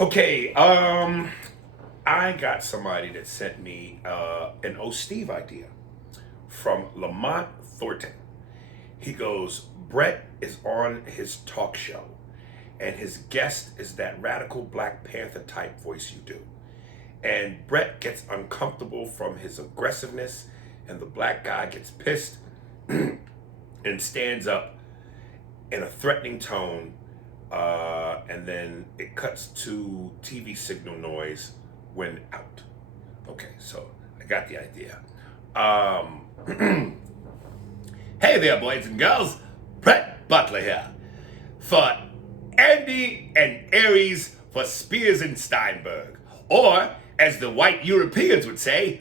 Okay, I got somebody that sent me an O Steve idea from Lamont Thornton. He goes, Brett is on his talk show, and his guest is that radical Black Panther type voice you do. And Brett gets uncomfortable from his aggressiveness, and the black guy gets pissed and stands up in a threatening tone, and then it cuts to TV signal noise when out. Okay, so I got the idea. Hey there, boys and girls. Brett Butler here for Andy and Aries for Spears and Steinberg, or as the white Europeans would say,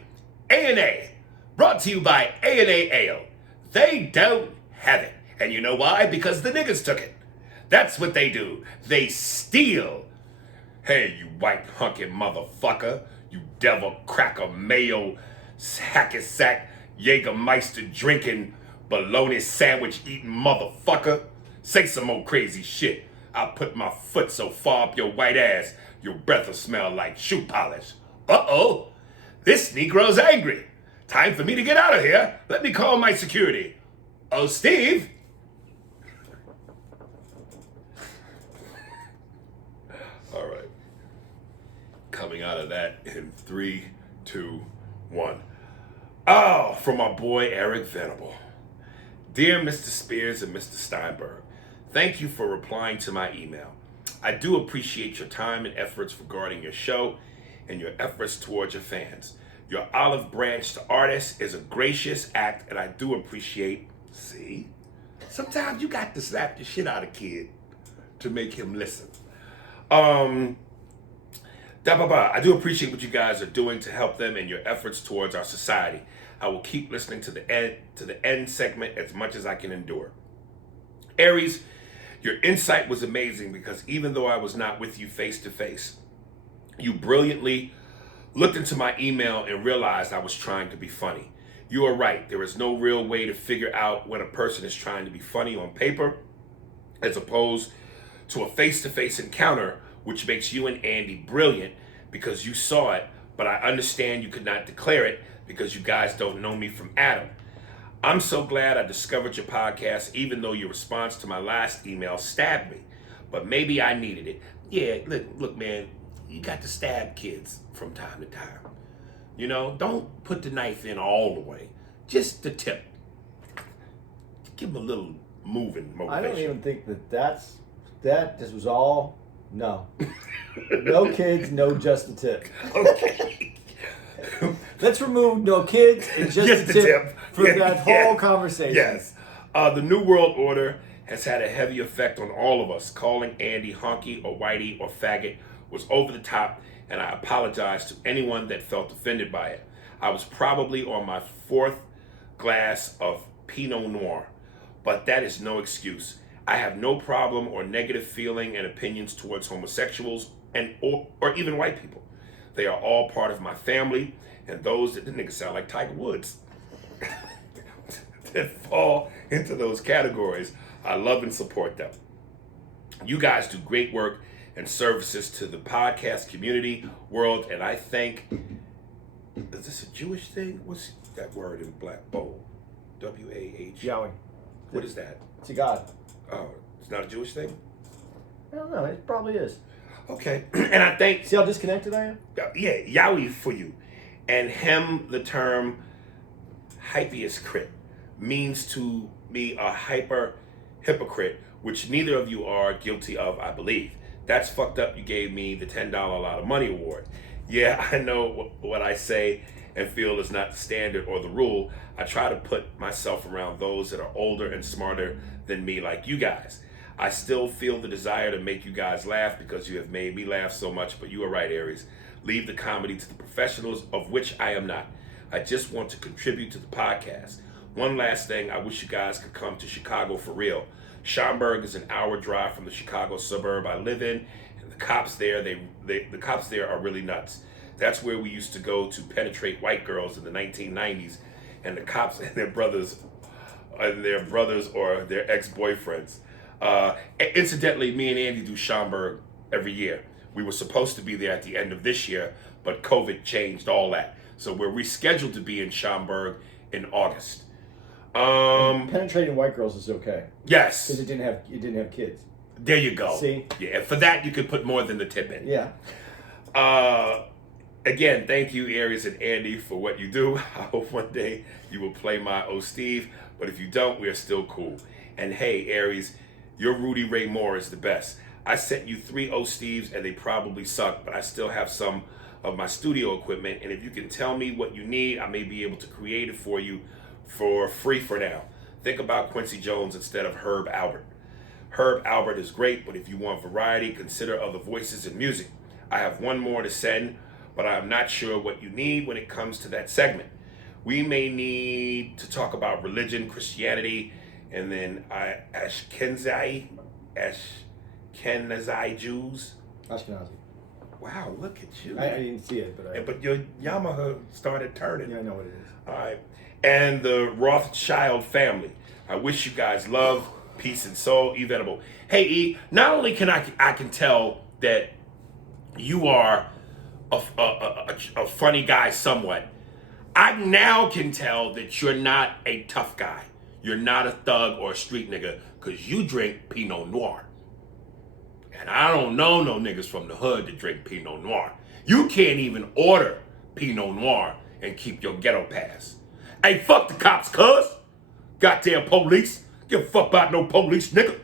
A&A. Brought to you by A&A Ale. They don't have it. And you know why? Because the niggas took it. That's what they do. They steal. Hey, you white hunky motherfucker. You devil cracker mayo hacky sack Jägermeister drinking bologna sandwich eating motherfucker. Say some more crazy shit. I'll put my foot so far up your white ass your breath will smell like shoe polish. Uh-oh. This Negro's angry. Time for me to get out of here. Let me call my security. Oh, Steve. All right. Coming out of that in 3, 2, 1. Oh, from my boy Eric Venable. Dear Mr. Spears and Mr. Steinberg, thank you for replying to my email. I do appreciate your time and efforts regarding your show and your efforts towards your fans. Your olive branch to artists is a gracious act, and I do appreciate. See? Sometimes you got to slap the shit out of kid to make him listen. I do appreciate what you guys are doing to help them and your efforts towards our society. I will keep listening to the end segment as much as I can endure. Aries, your insight was amazing because even though I was not with you face to face, you brilliantly looked into my email and realized I was trying to be funny. You are right. There is no real way to figure out when a person is trying to be funny on paper as opposed to a face-to-face encounter, which makes you and Andy brilliant because you saw it, but I understand you could not declare it because you guys don't know me from Adam. I'm so glad I discovered your podcast, even though your response to my last email stabbed me, but maybe I needed it. Yeah, look, man, you got to stab kids from time to time. You know, don't put the knife in all the way, just the tip. Give them a little moving motivation. I don't even think that this was all, no. No kids, no just the tip. Okay. Let's remove no kids and just the tip from that whole conversation. Yes. The New World Order has had a heavy effect on all of us. Calling Andy honky or whitey or faggot was over the top, and I apologize to anyone that felt offended by it. I was probably on my 4th glass of Pinot Noir, but that is no excuse. I have no problem or negative feeling and opinions towards homosexuals or even white people. They are all part of my family, and those that the niggas sound like Tiger Woods that fall into those categories, I love and support them. You guys do great work and services to the podcast community world, and I think, is this a Jewish thing? What's that word in Black Bowl? W-A-H? Yahweh. What is that? It's a God. Oh, it's not a Jewish thing? I don't know. It probably is. Okay. And I think... See how disconnected I am? Yeah, Yahweh for you. And him, the term hypocrite means to be a hypocrite, which neither of you are guilty of, I believe. That's fucked up. You gave me the $10 a lot of money award. Yeah, I know what I say and feel is not the standard or the rule. I try to put myself around those that are older and smarter than me, like you guys. I still feel the desire to make you guys laugh because you have made me laugh so much, but you are right, Aries. Leave the comedy to the professionals, of which I am not. I just want to contribute to the podcast. One last thing, I wish you guys could come to Chicago for real. Schaumburg is an hour drive from the Chicago suburb I live in, and the cops there, the cops there are really nuts. That's where we used to go to penetrate white girls in the 1990s, and the cops and their brothers or their ex-boyfriends. Incidentally, me and Andy do Schaumburg every year. We were supposed to be there at the end of this year, but COVID changed all that. So we're rescheduled to be in Schaumburg in August. Penetrating white girls is okay Yes. because it didn't have kids. There you go. See? Yeah, for that you could put more than the tip in. Yeah. Again, thank you, Aries and Andy, for what you do. I hope one day you will play my Oh Steve, but if you don't, we're still cool. And hey, Aries, your Rudy Ray Moore is the best. I sent you 3 Oh Steves and they probably suck, but I still have some of my studio equipment, and if you can tell me what you need, I may be able to create it for you for free for now. Think about Quincy Jones instead of Herb Albert. Herb Albert is great, but if you want variety, consider other voices in music. I have one more to send, but I'm not sure what you need when it comes to that segment. We may need to talk about religion, Christianity, and then Ashkenazi Jews. Ashkenazi. Wow, look at you. I didn't see it, But your Yamaha started turning. Yeah, I know what it is. All right. And the Rothschild family. I wish you guys love, peace, and soul. E Venable. Hey, E, not only can I can tell that you are a funny guy somewhat, I now can tell that you're not a tough guy. You're not a thug or a street nigga because you drink Pinot Noir. And I don't know no niggas from the hood that drink Pinot Noir. You can't even order Pinot Noir and keep your ghetto pass. Hey, fuck the cops, cuz. Goddamn police. Give a fuck about no police, nigga.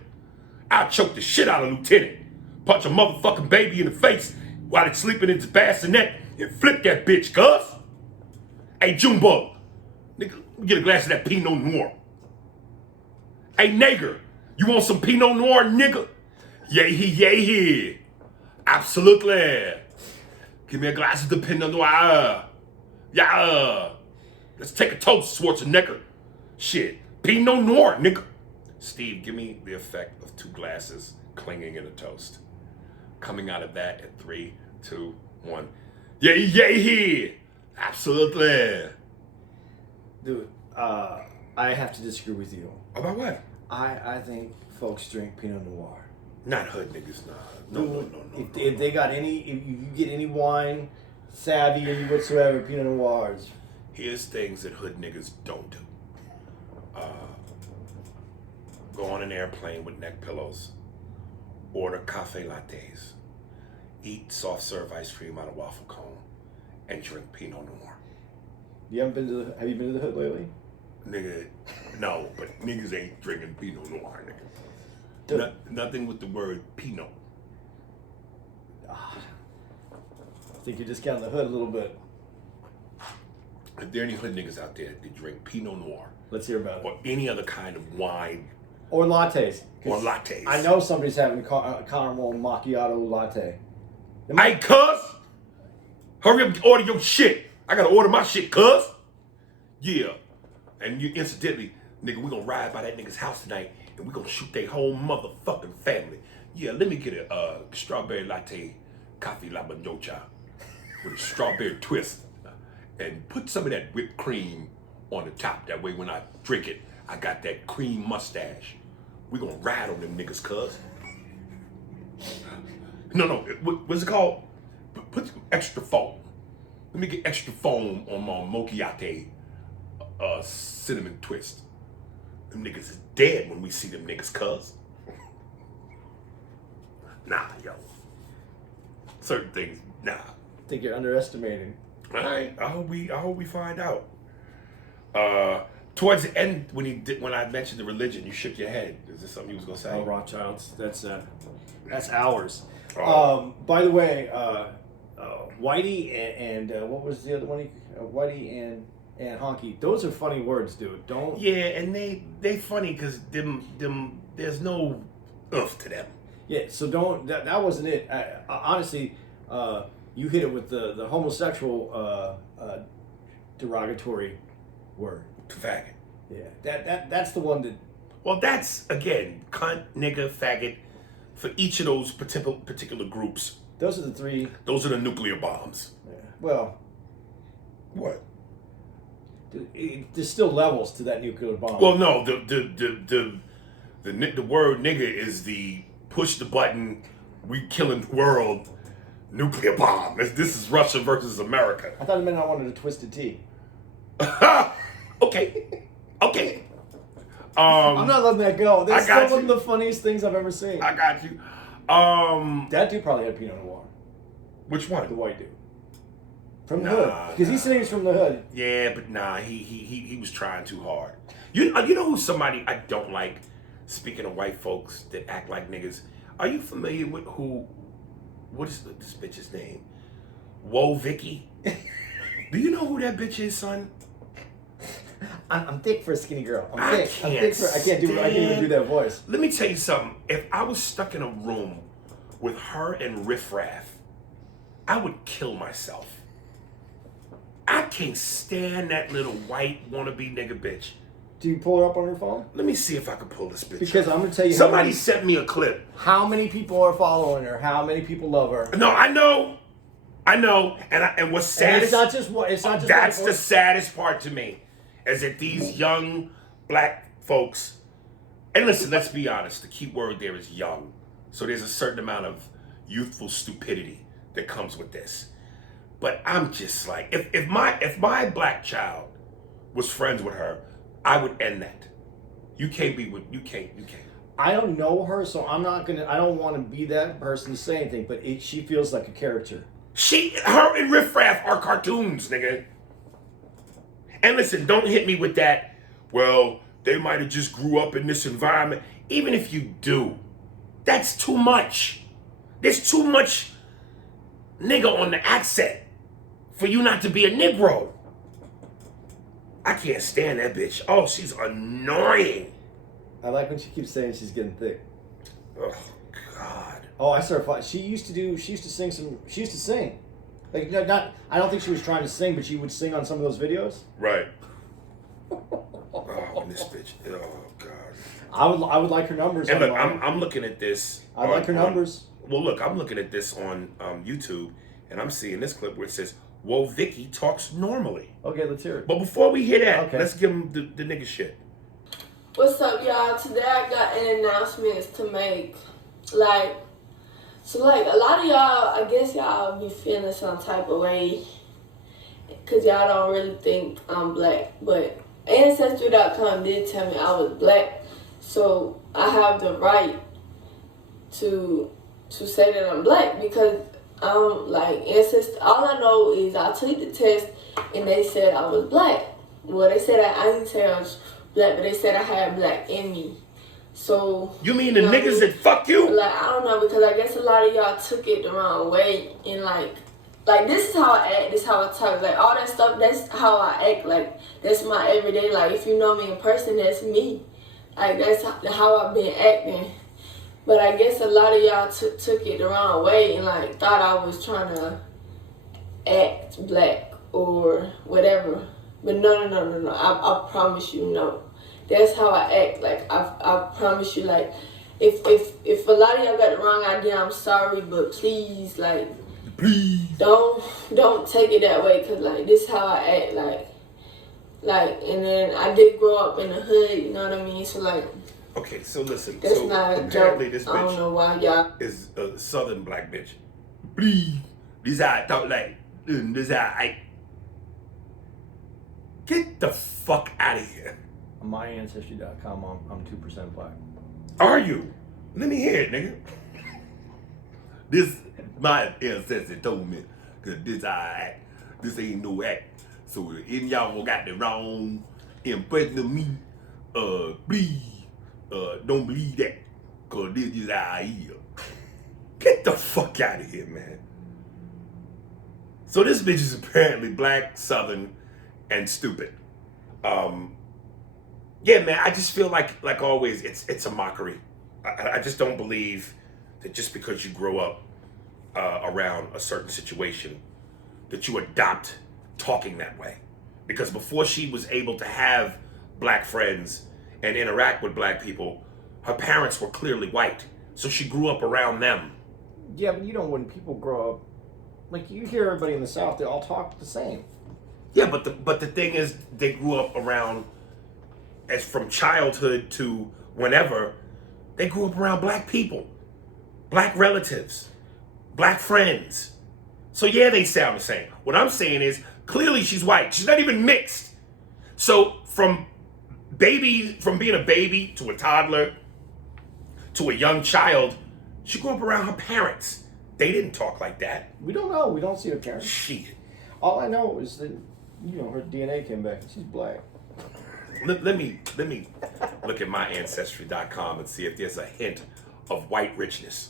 I'll choke the shit out of a lieutenant. Punch a motherfucking baby in the face while it's sleeping in his bassinet and flip that bitch, cuz. Hey, Junebug. Nigga, get a glass of that Pinot Noir. Hey, nigger. You want some Pinot Noir, nigga? Yay. Absolutely. Give me a glass of the Pinot Noir. Yeah. Let's take a toast, Schwarzenegger. Shit. Pinot Noir, nigga. Steve, give me the effect of 2 glasses clinging in a toast. Coming out of that at 3, 2, 1. Yay. Absolutely. Dude, I have to disagree with you. About what? I think folks drink Pinot Noir. Not hood niggas, nah. No. If they got if you get any wine, savvy, any whatsoever, Pinot Noirs. Here's things that hood niggas don't do. Go on an airplane with neck pillows. Order cafe lattes. Eat soft serve ice cream out of waffle cone. And drink Pinot Noir. Have you been to the hood lately? Nigga, no, but niggas ain't drinking Pinot Noir, nigga. Nothing with the word Pinot. I think you're discounting the hood a little bit. If there are any hood niggas out there that drink Pinot Noir, let's hear about it. Or any other kind of wine. Or lattes. Or lattes. I know somebody's having a caramel macchiato latte. Hey, cuz! Hurry up and order your shit. I gotta order my shit, cuz. Yeah. And you incidentally, nigga, we gonna ride by that nigga's house tonight and we gonna shoot their whole motherfucking family. Yeah, let me get a strawberry latte, coffee la mandocha with a strawberry twist. And put some of that whipped cream on the top. That way when I drink it, I got that cream mustache. We gonna ride on them niggas, cuz. No, what's it called? Put extra foam. Let me get extra foam on my mochiate cinnamon twist. Them niggas is dead when we see them niggas, cuz. Nah, yo. Certain things, nah. I think you're underestimating. All right, I hope we find out. Towards the end, when I mentioned the religion, you shook your head. Is this something you was gonna say? Oh, Rothschilds. That's ours. By the way, Whitey and what was the other one? Whitey and Honky. Those are funny words, dude. Don't. Yeah, and they funny because them there's no oomph to them. Yeah, so don't. That wasn't it. Honestly, you hit it with the homosexual derogatory word. Faggot. Yeah, that's the one that. Well, that's again cunt, nigga, faggot. For each of those particular groups. Those are the 3. Those are the nuclear bombs. Yeah. Well. What? There's still levels to that nuclear bomb. Well, no, the word nigga is the push the button, we killing the world, nuclear bomb. This is Russia versus America. I thought it meant I wanted a twisted tea. Okay. I'm not letting that go. That's I got still one you. of the funniest things I've ever seen. I got you. That dude probably had Pinot Noir. Which one? The white dude. From the Nah, hood. Because he's saying he's from the hood. Yeah, but nah, he was trying too hard. You know who's somebody I don't like? Speaking of white folks that act like niggas, are you familiar with what is this bitch's name? Whoa, Vicky. Do you know who that bitch is, son? I'm thick for a skinny girl. I I can't can't even do that voice. Let me tell you something. If I was stuck in a room with her and Riff Raff, I would kill myself. I can't stand that little white wannabe nigga bitch. Do you pull her up on her phone? Let me see if I can pull this bitch Because up. I'm gonna tell you Somebody sent me a clip. how many people are following her, how many people love her. No, I know. And what's sad And is it's not just that's white the folks. saddest part to me, is that these young black folks, and listen, let's be honest, the key word there is young. So there's a certain amount of youthful stupidity that comes with this. But I'm just like, if my black child was friends with her, I would end that. You can't. I don't know her, so I don't want to be that person to say anything, but she feels like a character. Her and Riff Raff are cartoons, nigga. And listen, don't hit me with that, well, they might have just grew up in this environment. Even if you do, that's too much. There's too much nigga on the accent for you not to be a Negro. I can't stand that bitch. Oh, she's annoying. I like when she keeps saying she's getting thick. Oh, God. Oh, I started. She used to sing. Like, not. I don't think she was trying to sing, but she would sing on some of those videos. Right. Oh, this bitch. Oh, God. I would like her numbers. And look, online. I'm looking at this. I like her numbers. Well, look, I'm looking at this on YouTube, and I'm seeing this clip where it says, "Whoa, Vicky talks normally." Okay, let's hear it. But before we hear that, Okay. let's give him the nigga shit. What's up, y'all? Today I got an announcement to make. A lot of y'all, I guess y'all be feeling some type of way because y'all don't really think I'm black. But ancestry.com did tell me I was black, so I have the right to say that I'm black because ancestry. All I know is I took the test and they said I was black. Well, they said I didn't say I was black, but they said I had black in me. So You mean the niggas that fuck you? like, I don't know, because I guess a lot of y'all took it the wrong way, and like this is how I act, this is how I talk, like all that stuff, that's how I act, like that's my everyday life. If you know me in person, that's me, like that's how I've been acting. But I guess a lot of y'all took it the wrong way and like thought I was trying to act black or whatever. But no. I promise you, no. That's how I act. Like I promise you. Like if a lot of y'all got the wrong idea, I'm sorry, but please, like, don't take it that way. Cause like this is how I act. Like, and then I did grow up in the hood. You know what I mean? So like. Okay, so listen. That's so not a joke. apparently this I don't bitch know why y'all. is a southern black bitch. Please, this how I talk like. This how I. Get the fuck out of here. On myancestry.com, I'm 2% black. Are you? Let me hear it, nigga. This my ancestor told me, cause this I act. This ain't no act. So if y'all got the wrong impression of me, please, don't believe that, cause this is how I am. Get the fuck out of here, man. So this bitch is apparently black, southern, and stupid. Yeah, man, I just feel like always, it's a mockery. I just don't believe that just because you grow up around a certain situation, that you adopt talking that way. Because before she was able to have black friends and interact with black people, her parents were clearly white. So she grew up around them. Yeah, but you know when people grow up, like you hear everybody in the South, they all talk the same. Yeah, but the thing is, they grew up around, as from childhood to whenever, they grew up around black people, black relatives, black friends. So yeah, they sound the same. What I'm saying is, clearly she's white. She's not even mixed. So from being a baby to a toddler to a young child, she grew up around her parents. They didn't talk like that. We don't know. We don't see her parents. Shit. All I know is that, her DNA came back and she's black. Let me look at my ancestry.com and see if there's a hint of white richness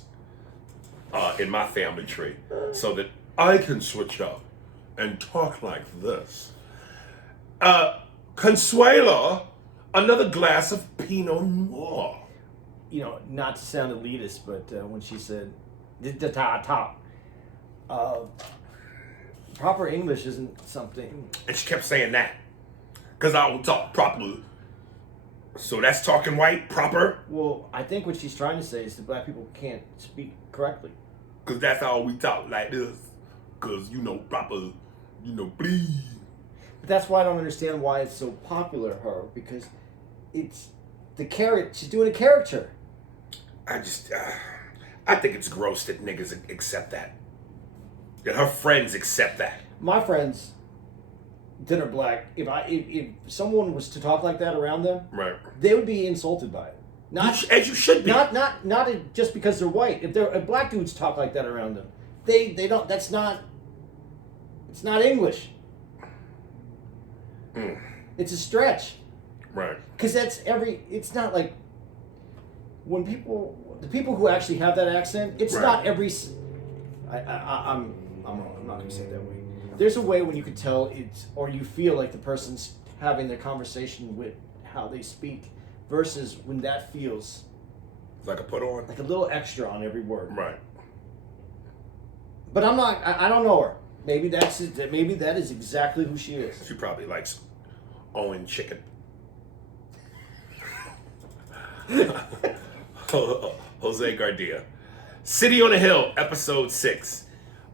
in my family tree, so that I can switch up and talk like this. Consuela, another glass of Pinot Noir. Not to sound elitist, but when she said the top, proper English isn't something. And she kept saying that. Because I will talk properly. So that's talking white, proper? Well, I think what she's trying to say is that black people can't speak correctly. Because that's how we talk like this. Because, proper, please. But that's why I don't understand why it's so popular, her, because it's the character. She's doing a character. I think it's gross that niggas accept that. That her friends accept that. My friends that are black, if someone was to talk like that around them, right, they would be insulted by it. Not as you should be. Not just because they're white. If black dudes talk like that around them, they don't. It's not English. It's a stretch. Right. Because it's not like when the people who actually have that accent, it's not every. I'm wrong. I'm not going to say it that way. There's a way when you can tell or you feel like the person's having their conversation with how they speak, versus when that feels like a put on, like a little extra on every word. Right. But I'm not. I don't know her. Maybe that is exactly who she is. She probably likes Owen chicken. Jose Gardia. City on a Hill, episode 6.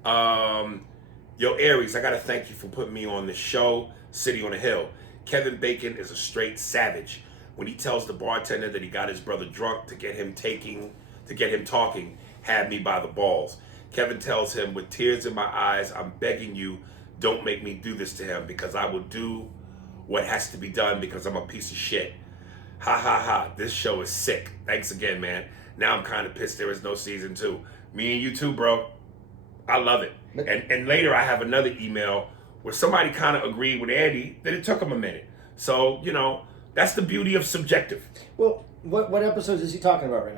Yo, Aries, I gotta thank you for putting me on the show, City on a Hill. Kevin Bacon is a straight savage. When he tells the bartender that he got his brother drunk to get him talking, had me by the balls. Kevin tells him, with tears in my eyes, I'm begging you, don't make me do this to him, because I will do what has to be done because I'm a piece of shit. Ha ha ha, this show is sick. Thanks again, man. Now I'm kind of pissed there is no season 2. Me and you too, bro. I love it. And later I have another email where somebody kind of agreed with Andy that it took him a minute. So, that's the beauty of subjective. Well, what episodes is he talking about right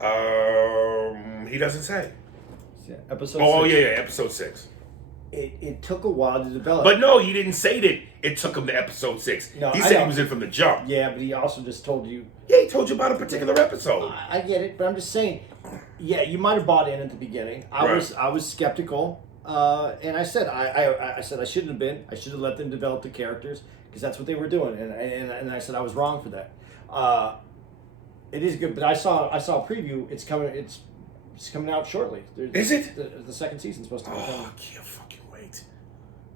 now? He doesn't say. Yeah, episode 6. Oh, yeah, episode 6. It took a while to develop. But no, he didn't say that it took him to episode 6. No, he said he was in from the jump. Yeah, but he also just told you. Yeah, he told you about a particular episode. I get it, but I'm just saying. Yeah, you might have bought in at the beginning. I was skeptical, and I said I said I shouldn't have been. I should have let them develop the characters because that's what they were doing, and I said I was wrong for that. It is good, but I saw a preview. It's coming out shortly. Is it? The second season's supposed to be coming. I can't fucking wait.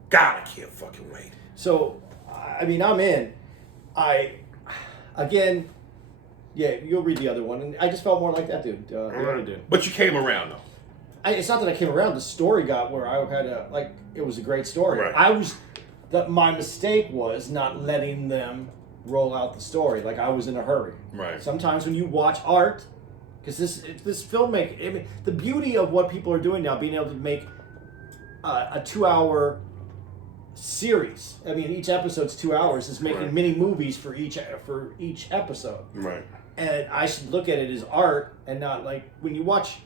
God, I can't fucking wait. So, I mean, I'm in. Again, yeah, you'll read the other one, and I just felt more like that dude. The other dude. But you came around though. It's not that I came around. The story got where I had it was a great story. Right. My mistake was not letting them roll out the story. Like I was in a hurry. Right. Sometimes when you watch art, because this filmmaking, I mean, the beauty of what people are doing now, being able to make a 2-hour series. I mean, each episode's 2 hours. Is making mini movies for each episode. Right. And I should look at it as art and not like when you watch.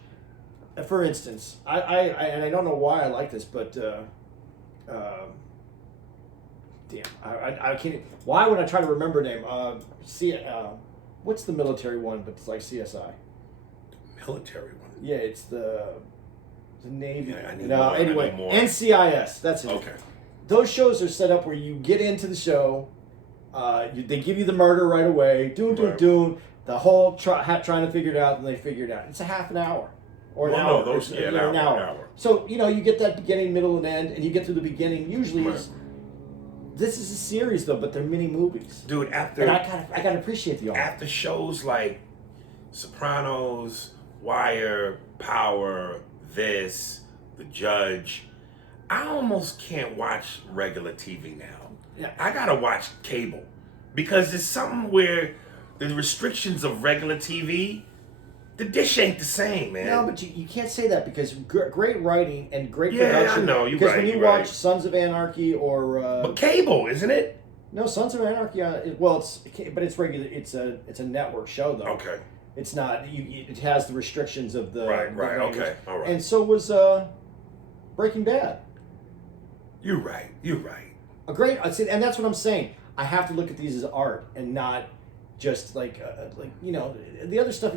For instance, I don't know why I like this, but damn, I can't. Why would I try to remember a name? What's the military one? But it's like CSI. Military one. Yeah, it's the Navy. Yeah, I need anyway, more. NCIS. That's it. Okay. Those shows are set up where you get into the show. They give you the murder right away. Doom. The whole trying to figure it out, and they figure it out. It's a half an hour. Or an hour. An hour. So, you get that beginning, middle, and end, and you get through the beginning. Usually, this is a series, though, but they're mini movies. Dude, and I gotta appreciate the art. After shows like Sopranos, Wire, Power, The Judge, I almost can't watch regular TV now. Yeah. I gotta watch cable because there's something where the restrictions of regular TV, the dish ain't the same, man. No, but you can't say that because great writing and great Yeah, production. I know, you're Because right, when you you're watch right. Sons of Anarchy or But cable, isn't it? no, Sons of Anarchy. But it's regular. It's a network show though. Okay. It's not. It has the restrictions of the Right, the right, language. okay, all right. And so was Breaking Bad. You're right. You're right. And that's what I'm saying. I have to look at these as art and not just like the other stuff,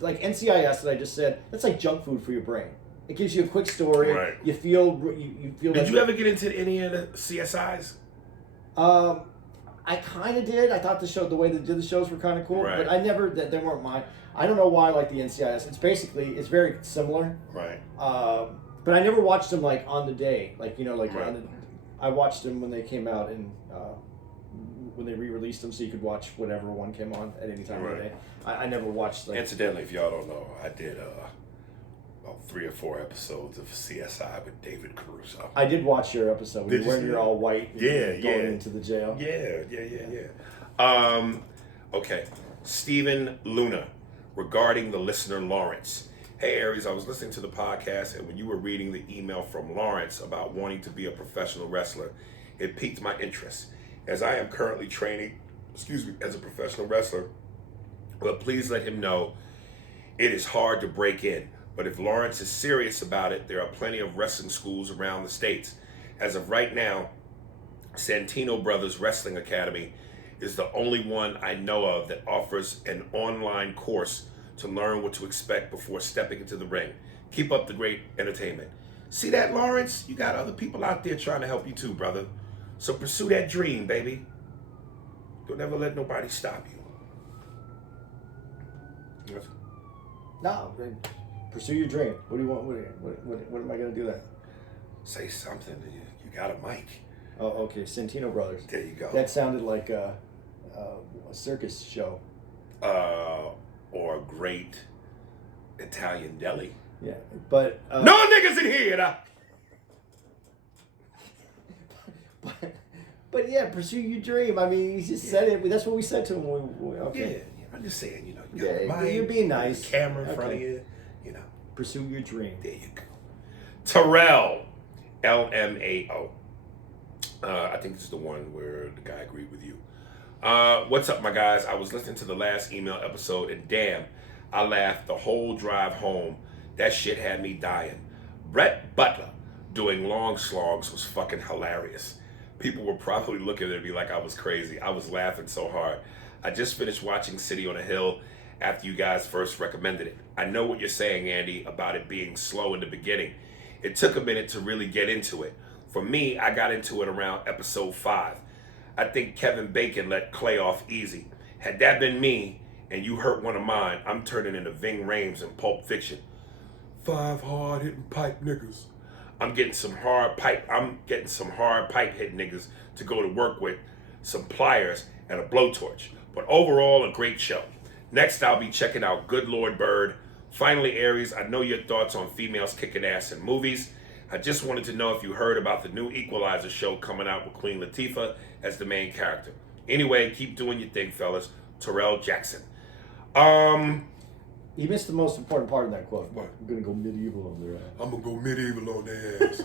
like NCIS that I just said. That's like junk food for your brain. It gives you a quick story. Right. You feel. You feel. Did you ever get into any of the CSIs? I kind of did. I thought the way they did the shows were kind of cool, Right. but I never. They weren't mine. I don't know why I like the NCIS. It's very similar. Right. But I never watched them like on the day, Right. I watched them when they came out and when they re-released them, so you could watch whatever one came on at any time of the Right. day. I never watched like. Incidentally, if y'all don't know, I did about 3 or 4 episodes of CSI with David Caruso. I did watch your episode Did when you you're see it? all white, and Yeah, going yeah. into the jail. Yeah. Okay. Stephen Luna, regarding the listener Lawrence. Hey Aries, I was listening to the podcast, and when you were reading the email from Lawrence about wanting to be a professional wrestler, it piqued my interest. As I am currently training, as a professional wrestler, but please let him know it is hard to break in. But if Lawrence is serious about it, there are plenty of wrestling schools around the states. As of right now, Santino Brothers Wrestling Academy is the only one I know of that offers an online course to learn what to expect before stepping into the ring. Keep up the great entertainment. See that, Lawrence? You got other people out there trying to help you too, brother. So pursue that dream, baby. Don't ever let nobody stop you. Yes. No, pursue your dream. What do you want? What am I going to do then? Say something. You got a mic. Oh, okay. Santino Brothers. There you go. That sounded like a circus show. Or a great Italian deli. Yeah, but No niggas in here. Nah. but yeah, pursue your dream. I mean, he just said it. That's what we said to him. Okay. Yeah, I'm just saying, you got a Yeah, mic, you're being nice. the camera in front of Okay. you, Pursue your dream. There you go. Terrell, LMAO. I think this is the one where the guy agreed with you. What's up, my guys? I was listening to the last email episode, and damn, I laughed the whole drive home. That shit had me dying. Brett Butler doing long slogs was fucking hilarious. People were probably looking at me like I was crazy. I was laughing so hard. I just finished watching City on a Hill after you guys first recommended it. I know what you're saying, Andy, about it being slow in the beginning. It took a minute to really get into it. For me, I got into it around episode 5. I think Kevin Bacon let Clay off easy. Had that been me, and you hurt one of mine, I'm turning into Ving Rhames in Pulp Fiction. 5 hard-hitting pipe niggas. I'm getting some hard pipe hitting niggas to go to work with, some pliers and a blowtorch. But overall, a great show. Next, I'll be checking out Good Lord Bird. Finally, Aries, I know your thoughts on females kicking ass in movies. I just wanted to know if you heard about the new Equalizer show coming out with Queen Latifah as the main character. Anyway, keep doing your thing, fellas. Terrell Jackson. You missed the most important part of that quote. What? I'm gonna go medieval on their ass. I'm gonna go medieval on their ass.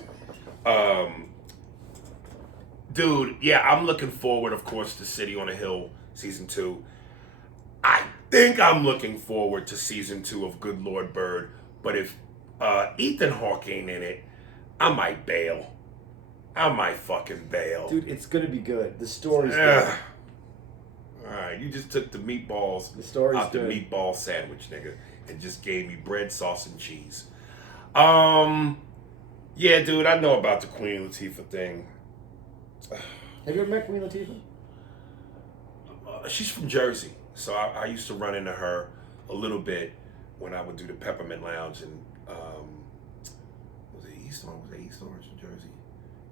Dude, yeah, I'm looking forward, of course, to City on a Hill season 2. I think I'm looking forward to season 2 of Good Lord Bird. But if Ethan Hawke ain't in it, I might bail. I might fucking bail. Dude, it's gonna be good. The story's Ugh. good. Alright, you just took the meatballs The story's out the good. meatball sandwich, nigga, and just gave me bread, sauce, and cheese. Yeah, dude, I know about the Queen Latifah thing. Have you ever met Queen Latifah? She's from Jersey, so I used to run into her a little bit when I would do the Peppermint Lounge in was it East Orange, New Jersey?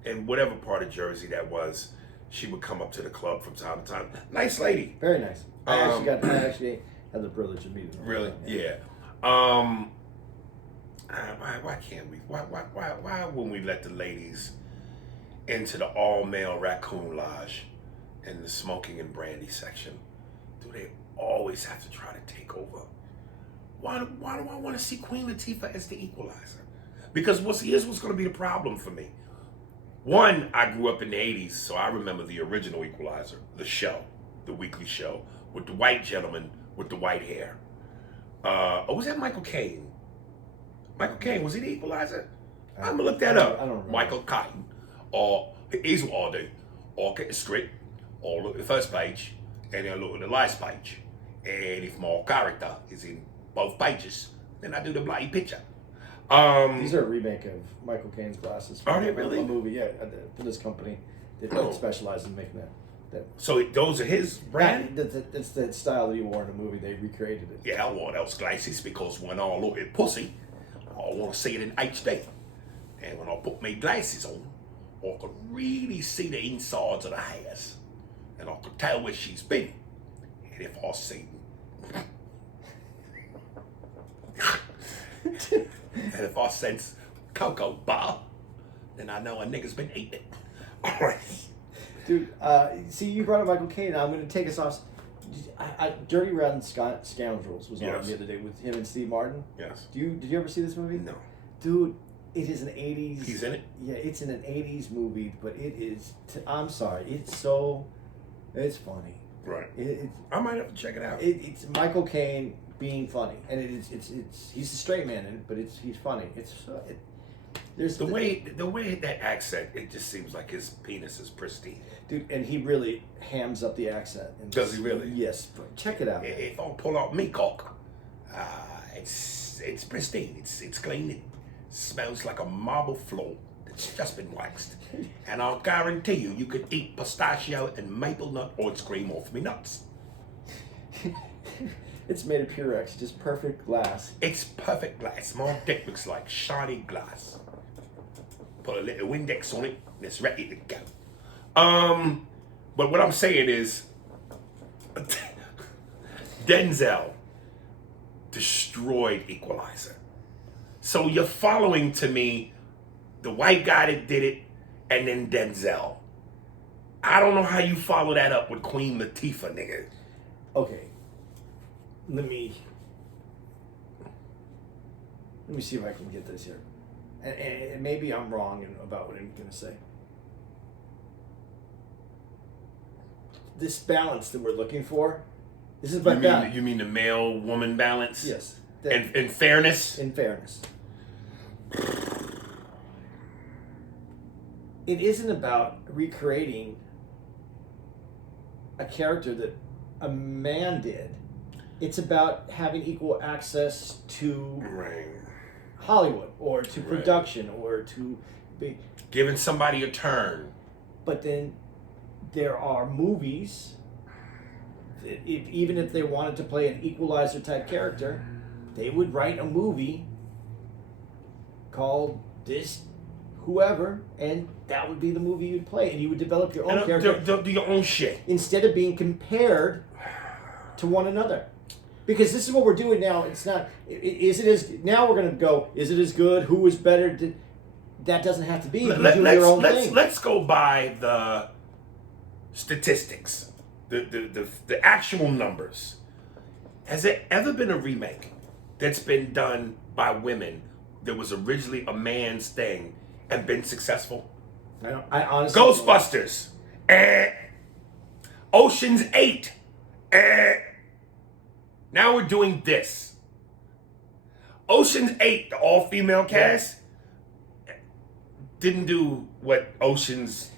And whatever part of Jersey that was, she would come up to the club from time to time. Nice lady. Very nice. I actually had the privilege of meeting her. Really? Yeah. Why can't we? Why wouldn't we let the ladies into the all-male raccoon lodge in the smoking and brandy section? Do they always have to try to take over? Why do I want to see Queen Latifah as the Equalizer? Because here's what's going to be the problem for me. One, I grew up in the 80s, so I remember the original Equalizer, the show, the weekly show, with the white gentleman with the white hair. Or was that Michael Caine? Michael Caine, was he the Equalizer? I'm going to look that up. I don't remember. Michael Caine. Or here's what I'll do. I'll get the script, I'll look at the first page, and then I'll look at the last page. And if my character is in both pages, then I do the bloody picture. These are a remake of Michael Caine's glasses. Are they really? A movie, yeah, for this company. They specialize in making that. So those are his brand? It's the style that he wore in the movie. They recreated it. Yeah, I wore those glasses because when I look at pussy, I want to see it in HD. And when I put my glasses on, I could really see the insides of the hairs. And I could tell where she's been. And if I see and if I sense cocoa butter, then I know a nigga's been eating it. All right. Dude, see, you brought up Michael Caine. I'm going to take us off. Dirty Rotten Scoundrels was on Yes. the other day with him and Steve Martin. Yes. Did you ever see this movie? No. Dude, it is an 80s. He's in it? Yeah, it's in an 80s movie, but it is. I'm sorry. It's funny. Right. It's I might have to check it out. it's Michael Caine being funny, and it's he's a straight man in it, but he's funny. There's The way that accent, it just seems like his penis is pristine. dude, and he really hams up the accent. Does he really? Yes, but check it out. If I pull out me cock, it's pristine. It's clean. It smells like a marble floor that's just been waxed. And I'll guarantee you could eat pistachio and maple nut ice cream off me nuts. It's made of Purex, just perfect glass. It's perfect glass. My dick looks like shiny glass. Put a little Windex on it, and it's ready to go. But what I'm saying is, Denzel destroyed Equalizer. So you're following to me the white guy that did it, and then Denzel. I don't know how you follow that up with Queen Latifah, nigga. Okay. Let me see if I can get this here. And maybe I'm wrong about what I'm going to say. This balance that we're looking for, this is about that. You mean the male-woman balance? Yes. And fairness? In fairness. It isn't about recreating a character that a man did. It's about having equal access to Hollywood or to production or to be giving somebody a turn. But then there are movies that even if they wanted to play an Equalizer type character, they would write a movie called this whoever, and that would be the movie you'd play, and you would develop your own character. Do your own shit. Instead of being compared to one another. Because this is what we're doing now. It's not, now we're going to go, is it as good? Who was better? That doesn't have to be. You do your own thing. Let's go by the statistics, the actual numbers. Has there ever been a remake that's been done by women that was originally a man's thing and been successful? I honestly Ghostbusters, Ocean's 8, now we're doing this. Ocean's 8, the all-female cast, didn't do what Ocean's...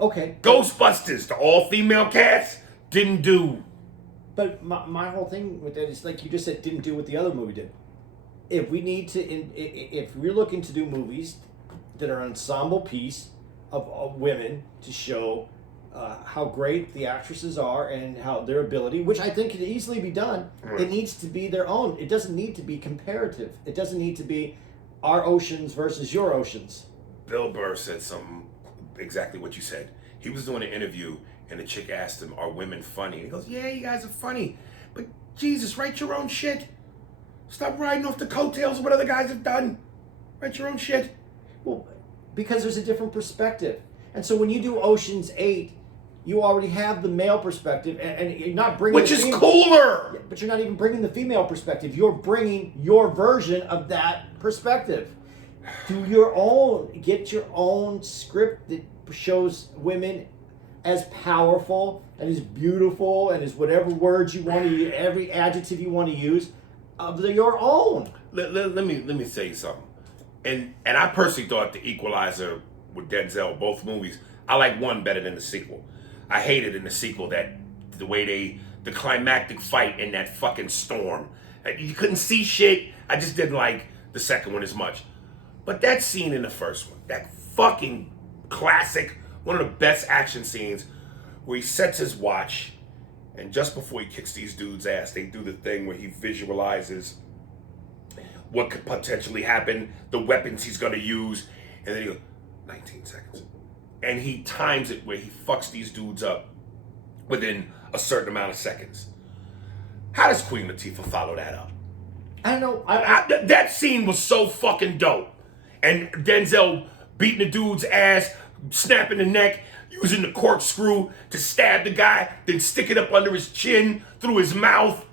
Okay. Ghostbusters, the all-female cast, didn't do... But my whole thing with that is, like you just said, didn't do what the other movie did. If we need to, if we're looking to do movies that are an ensemble piece of women to show how great the actresses are and how their ability, which I think can easily be done, it needs to be their own. It doesn't need to be comparative. It doesn't need to be our oceans versus your oceans. Bill Burr said something exactly what you said. He was doing an interview and the chick asked him, "Are women funny?" And he goes, "Yeah, you guys are funny, but Jesus, write your own shit." Stop riding off the coattails of what other guys have done. Write your own shit. Well, because there's a different perspective. And so when you do Ocean's 8, you already have the male perspective, and you're not bringing... Which is cooler! Yeah, but you're not even bringing the female perspective. You're bringing your version of that perspective. Do your own. Get your own script that shows women as powerful and as beautiful and as whatever words you want to use, every adjective you want to use, of your own. Let me say you something. And I personally thought the Equalizer with Denzel, both movies, I like one better than the sequel. I hated in the sequel that the way the climactic fight in that fucking storm. You couldn't see shit. I just didn't like the second one as much. But that scene in the first one, that fucking classic, one of the best action scenes, where he sets his watch, and just before he kicks these dudes' ass, they do the thing where he visualizes what could potentially happen, the weapons he's gonna use, and then he goes, 19 seconds. And he times it where he fucks these dudes up within a certain amount of seconds. How does Queen Latifah follow that up? I don't know. That scene was so fucking dope. And Denzel beating the dude's ass, snapping the neck, using the corkscrew to stab the guy, then stick it up under his chin, through his mouth.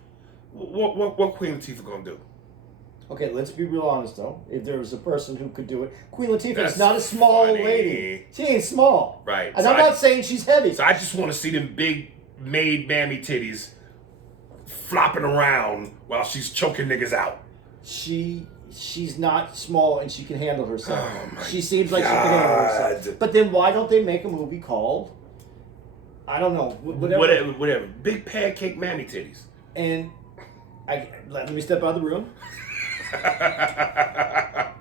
What Queen Latifah gonna do? Okay, let's be real honest though. If there was a person who could do it, Queen Latifah That's is not a small funny. lady. She ain't small. Right. And So I'm not saying she's heavy. So I just want to see them big made mammy titties flopping around while she's choking niggas out. She's not small and she can handle herself. Oh my She seems like she can handle herself. God. But then why don't they make a movie called, I don't know, whatever. Whatever. Big pancake mammy titties. And let me step out of the room. I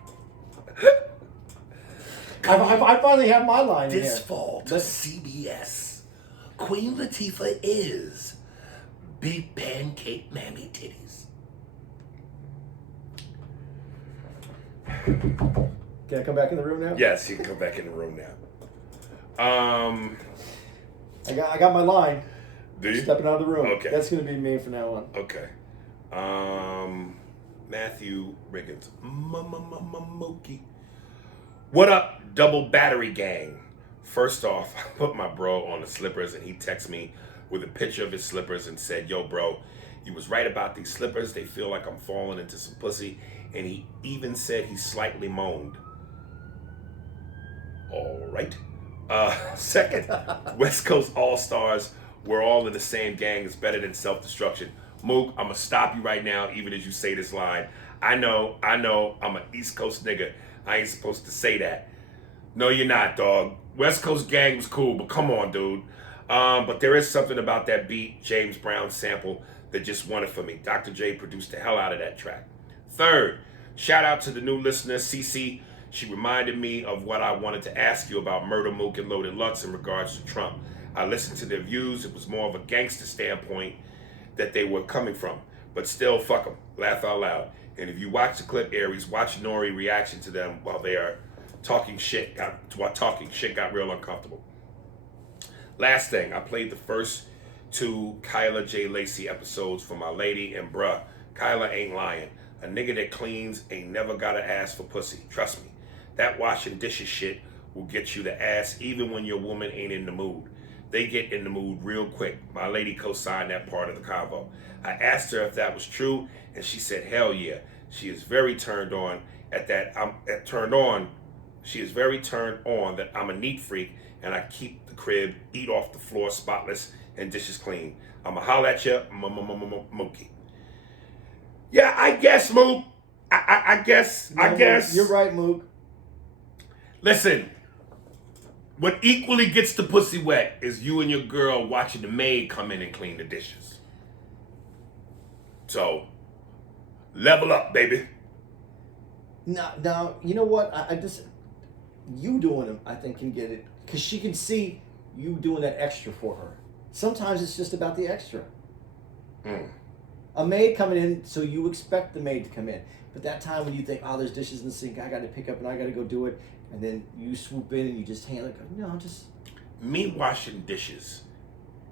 finally have my line in here. This fall to CBS, Queen Latifah is big pancake mammy titties. Can I come back in the room now? Yes, you can come back in the room now. I got my line. Do you? Stepping out of the room. Okay. That's gonna be me from now on. Okay. Matthew Riggins. Mookie. What up, double battery gang? First off, I put my bro on the slippers and he texted me with a picture of his slippers and said, yo, bro, you was right about these slippers. They feel like I'm falling into some pussy. And he even said he slightly moaned. All right. Second, West Coast All-Stars, we're all in the same gang. It's better than self-destruction. Mook, I'm going to stop you right now, even as you say this line. I know, I'm an East Coast nigga. I ain't supposed to say that. No, you're not, dog. West Coast gang was cool, but come on, dude. But there is something about that beat, James Brown sample, that just won it for me. Dr. J produced the hell out of that track. Third, shout out to the new listener, Cece. She reminded me of what I wanted to ask you about Murder Mook and Loaded Lux in regards to Trump. I listened to their views. It was more of a gangster standpoint that they were coming from. But still, fuck them. Laugh out loud. And if you watch the clip, Aries, watch Nori reaction to them while they are talking shit. Got real uncomfortable. Last thing, I played the first two Kyla J. Lacey episodes for my lady, and bruh, Kyla ain't lying. A nigga that cleans ain't never gotta ask for pussy. Trust me. That washing dishes shit will get you the ass even when your woman ain't in the mood. They get in the mood real quick. My lady co-signed that part of the convo. I asked her if that was true, and she said, hell yeah. She is very turned on She is very turned on that I'm a neat freak, and I keep the crib, eat off the floor spotless, and dishes clean. I'ma holla at you, Mookie. Yeah, I guess, Mook. I guess. You're right, Mook. Listen, what equally gets the pussy wet is you and your girl watching the maid come in and clean the dishes. So, level up, baby. Now, you know what? I just, you doing them, I think, can get it. Because she can see you doing that extra for her. Sometimes it's just about the extra. A maid coming in, so you expect the maid to come in. But that time when you think, oh, there's dishes in the sink, I got to pick up and I got to go do it. And then you swoop in and you just handle it. No, just... Me washing dishes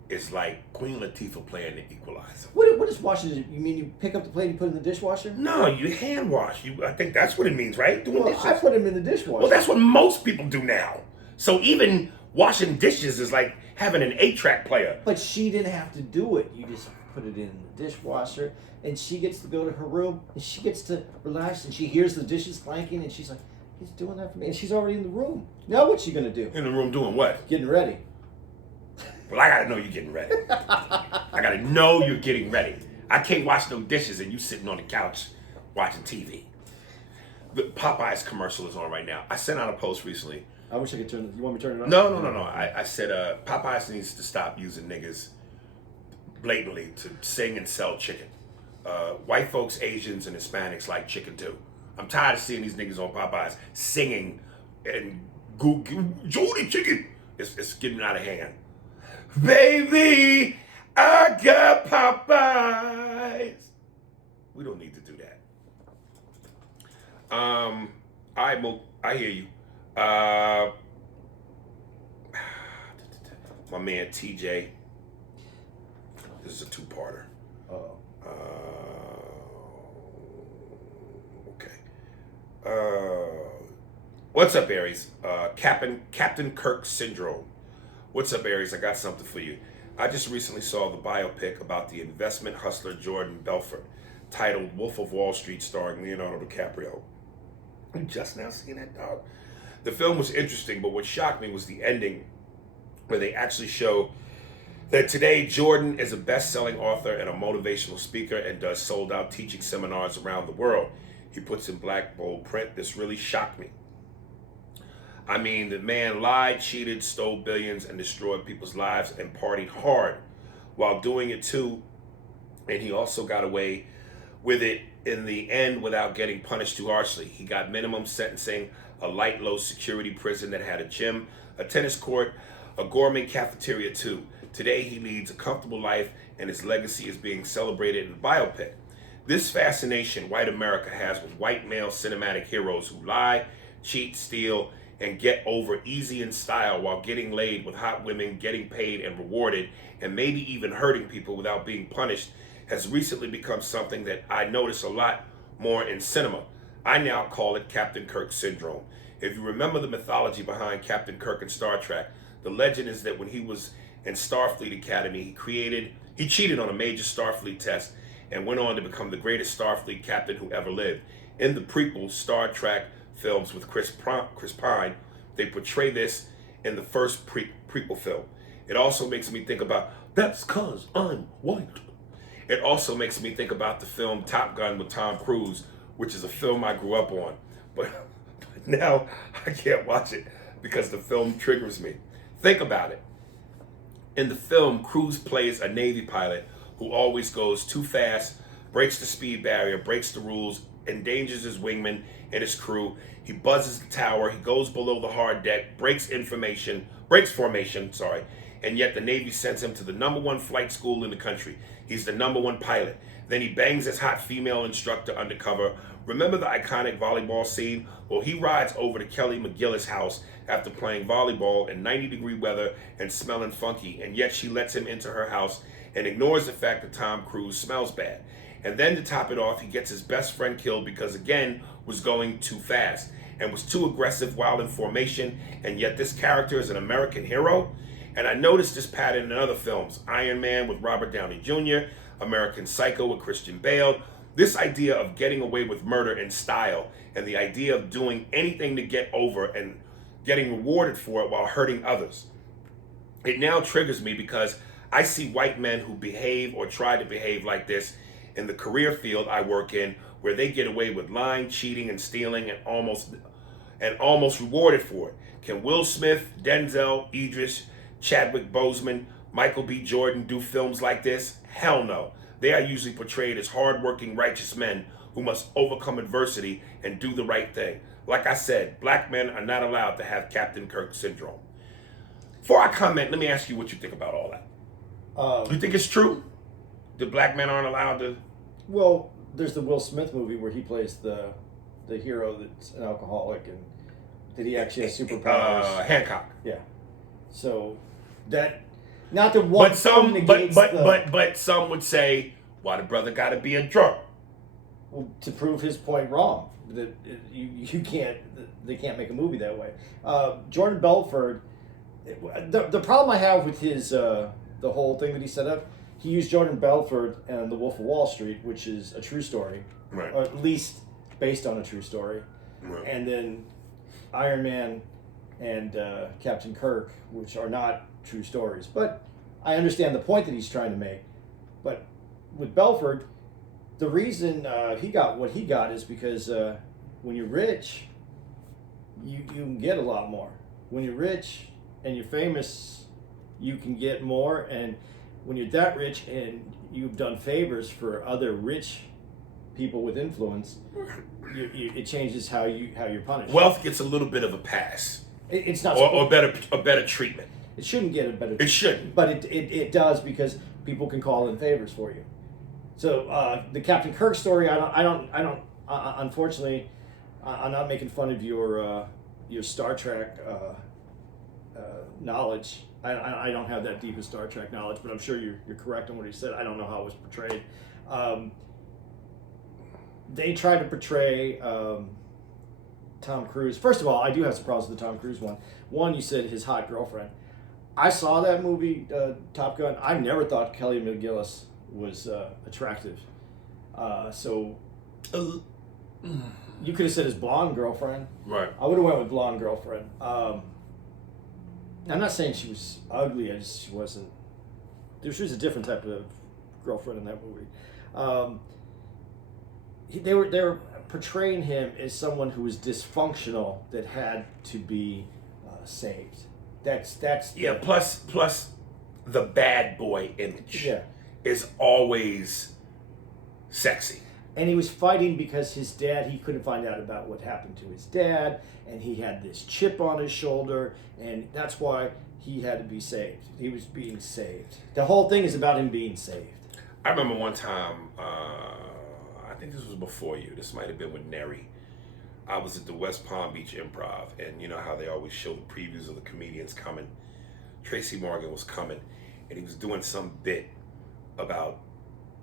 is like Queen Latifah playing the Equalizer. What is washing? You mean you pick up the plate and put it in the dishwasher? No, you hand wash. I think that's what it means, right? Doing dishes. I put them in the dishwasher. Well, that's what most people do now. So even washing dishes is like having an 8-track player. But she didn't have to do it. You just put it in the dishwasher, and she gets to go to her room, and she gets to relax, and she hears the dishes clanking, and she's like, he's doing that for me. And she's already in the room. Now what's she going to do? In the room doing what? Getting ready. Well, I got to know you're getting ready. I got to know you're getting ready. I can't wash no dishes and you sitting on the couch watching TV. The Popeyes commercial is on right now. I sent out a post recently. I wish I could turn it. You want me to turn it on? No. I said Popeyes needs to stop using niggas blatantly to sing and sell chicken. White folks, Asians, and Hispanics like chicken too. I'm tired of seeing these niggas on Popeyes singing and Jody chicken. It's getting out of hand. Baby, I got Popeyes. We don't need to do that. All right, Mo, I hear you. My man TJ. This is a 2-parter. Okay. What's up, Aries? Captain Kirk syndrome. What's up, Aries? I got something for you. I just recently saw the biopic about the investment hustler Jordan Belfort, titled Wolf of Wall Street, starring Leonardo DiCaprio. I'm just now seeing that, dog. The film was interesting, but what shocked me was the ending, where they actually show that today Jordan is a best-selling author and a motivational speaker and does sold-out teaching seminars around the world. He puts in black bold print. This really shocked me. I mean, the man lied, cheated, stole billions, and destroyed people's lives and partied hard while doing it too. And he also got away with it in the end without getting punished too harshly. He got minimum sentencing, a light, low security prison that had a gym, a tennis court, a gourmet cafeteria too. Today he leads a comfortable life and his legacy is being celebrated in the biopic. This fascination white America has with white male cinematic heroes who lie, cheat, steal, and get over easy in style while getting laid with hot women, getting paid and rewarded, and maybe even hurting people without being punished has recently become something that I notice a lot more in cinema. I now call it Captain Kirk syndrome. If you remember the mythology behind Captain Kirk in Star Trek, the legend is that when he was in Starfleet Academy, he cheated on a major Starfleet test and went on to become the greatest Starfleet captain who ever lived. In the prequel Star Trek films with Chris Pine, they portray this in the first prequel film. It also makes me think about, that's 'cause I'm white. It also makes me think about the film Top Gun with Tom Cruise, which is a film I grew up on. But now I can't watch it because the film triggers me. Think about it. In the film, Cruise plays a Navy pilot who always goes too fast, breaks the speed barrier, breaks the rules, endangers his wingman and his crew. He buzzes the tower, he goes below the hard deck, breaks formation, and yet the Navy sends him to the #1 flight school in the country. He's the #1 pilot. Then he bangs his hot female instructor undercover. Remember the iconic volleyball scene? Well, he rides over to Kelly McGillis' house after playing volleyball in 90-degree weather and smelling funky, and yet she lets him into her house and ignores the fact that Tom Cruise smells bad. And then to top it off, he gets his best friend killed because, again, was going too fast and was too aggressive while in formation, and yet this character is an American hero. And I noticed this pattern in other films. Iron Man with Robert Downey Jr., American Psycho with Christian Bale. This idea of getting away with murder in style and the idea of doing anything to get over and getting rewarded for it while hurting others. It now triggers me because I see white men who behave or try to behave like this in the career field I work in, where they get away with lying, cheating, and stealing and almost rewarded for it. Can Will Smith, Denzel, Idris, Chadwick Boseman, Michael B. Jordan do films like this? Hell no. They are usually portrayed as hardworking, righteous men who must overcome adversity and do the right thing. Like I said, black men are not allowed to have Captain Kirk syndrome. Before I comment, let me ask you what you think about all that. You think it's true? The black men aren't allowed to? Well, there's the Will Smith movie where he plays the hero that's an alcoholic, and that he actually has superpowers. Hancock. Yeah. So that Not that one But some, negates but some would say, why the brother got to be a drunk? well, to prove his point wrong. That you can't, they can't make a movie that way. Jordan Belfort, the problem I have with his the whole thing that he set up, he used Jordan Belfort and The Wolf of Wall Street, which is a true story, Right. or at least based on a true story, Right. and then Iron Man and Captain Kirk, which are not true stories. But I understand the point that he's trying to make. But with Belfort, the reason he got what he got is because when you're rich, you can get a lot more. When you're rich and you're famous, you can get more. And when you're that rich and you've done favors for other rich people with influence, it changes how you're punished. Wealth gets a little bit of a pass, It's not or better treatment. It shouldn't get a better. It shouldn't, but it does because people can call in favors for you. So the Captain Kirk story, I don't. Unfortunately, I'm not making fun of your Star Trek knowledge. I don't have that deep of Star Trek knowledge, but I'm sure you're correct on what he said. I don't know how it was portrayed. They tried to portray Tom Cruise. First of all, I do have some problems with the Tom Cruise one. One, you said his hot girlfriend. I saw that movie, Top Gun. I never thought Kelly McGillis was attractive. So you could have said his blonde girlfriend. right? I would have went with blonde girlfriend. I'm not saying she was ugly. She wasn't. She was a different type of girlfriend in that movie. They were portraying him as someone who was dysfunctional that had to be saved. That's Yeah. Plus, the bad boy image yeah. is always sexy. And he was fighting because his dad, he couldn't find out about what happened to his dad, and he had this chip on his shoulder, and that's why he had to be saved. He was being saved. The whole thing is about him being saved. I remember one time, I think this was before you. This might have been with Neri. I was at the West Palm Beach Improv, and you know how they always show the previews of the comedians coming. Tracy Morgan was coming, and he was doing some bit about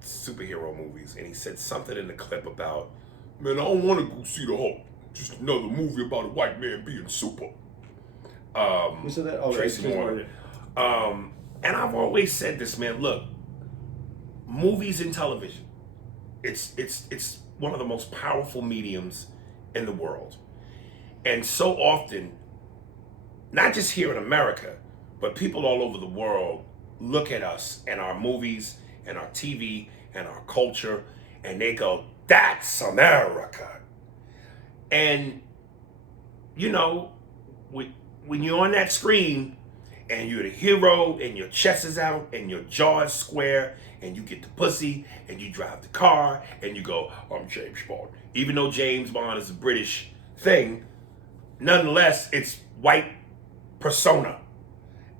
superhero movies, and he said something in the clip about, man, I don't want to go see the Hulk. Just another movie about a white man being super. Who said that? Oh, Tracy right, Morgan. And I've always said this, man. Look, movies and television, it's one of the most powerful mediums in the world. And so often, not just here in America, but people all over the world look at us and our movies and our TV and our culture, and they go, that's America. And, you know, when you're on that screen and you're the hero and your chest is out and your jaw is square and you get the pussy and you drive the car and you go, I'm James Bond. Even though James Bond is a British thing, nonetheless, it's white persona.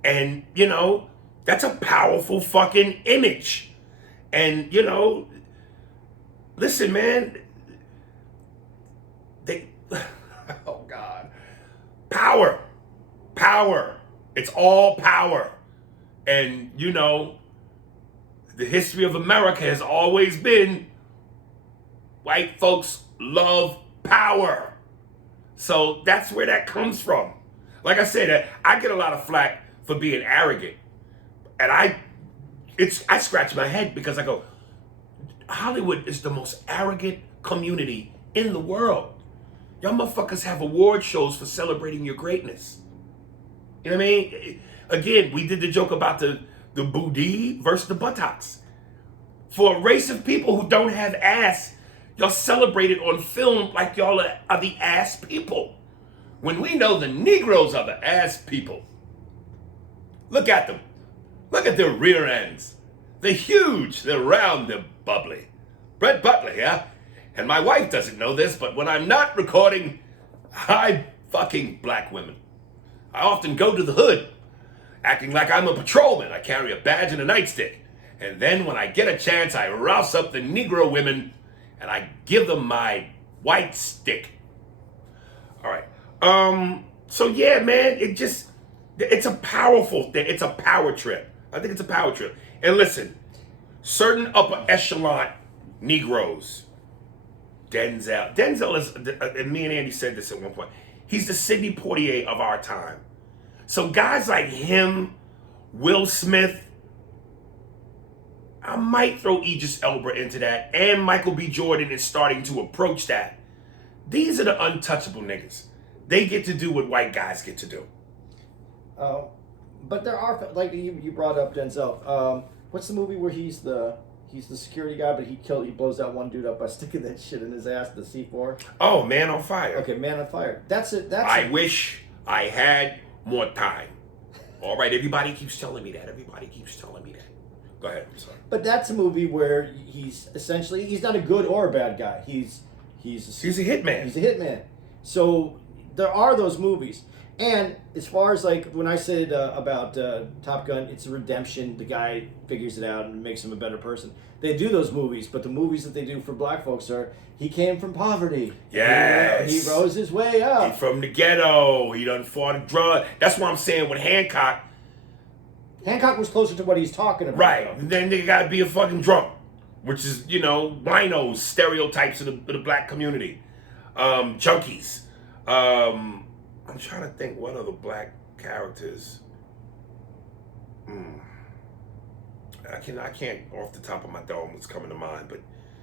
And, you know, that's a powerful fucking image. And, you know, listen, man, oh God, power. It's all power. And, you know, the history of America has always been white folks love power. So that's where that comes from. Like I said, I get a lot of flack for being arrogant. And I scratch my head because I go, Hollywood is the most arrogant community in the world. Y'all motherfuckers have award shows for celebrating your greatness. You know what I mean? Again, we did the joke about the booty versus the buttocks. For a race of people who don't have ass, y'all celebrate it on film like y'all are the ass people. When we know the Negroes are the ass people. Look at them. Look at their rear ends. They're huge, they're round, they're bubbly. Brett Butler, yeah? And my wife doesn't know this, but when I'm not recording, I fucking black women. I often go to the hood, acting like I'm a patrolman. I carry a badge and a nightstick. And then when I get a chance, I rouse up the Negro women and I give them my white stick. All right. So yeah, man, it's a powerful thing. It's a power trip. I think it's a power trip. And listen, certain upper echelon Negroes, Denzel is, and me and Andy said this at one point, he's the Sidney Poitier of our time. So guys like him, Will Smith, I might throw Idris Elba into that, and Michael B. Jordan is starting to approach that. These are the untouchable niggas. They get to do what white guys get to do. But there are, like you brought up Denzel. What's the movie where he's the security guy, but he blows that one dude up by sticking that shit in his ass, the C4? Oh, Man on Fire. Okay, Man on Fire. That's it. I wish I had more time. All right, everybody keeps telling me that. Go ahead, I'm sorry. But that's a movie where he's not a good or a bad guy. He's a hitman. He's a hitman. So there are those movies. And as far as like when I said about Top Gun, it's a redemption. The guy figures it out and makes him a better person. They do those movies, but the movies that they do for black folks are he came from poverty. Yes. He rose his way up. He's from the ghetto. He done fought a drug. That's what I'm saying with Hancock. Hancock was closer to what he's talking about. Right. Though. And then they gotta be a fucking drunk, which is, winos, stereotypes of the black community. Junkies. I'm trying to think what other black characters. I can't off the top of my dome what's coming to mind, but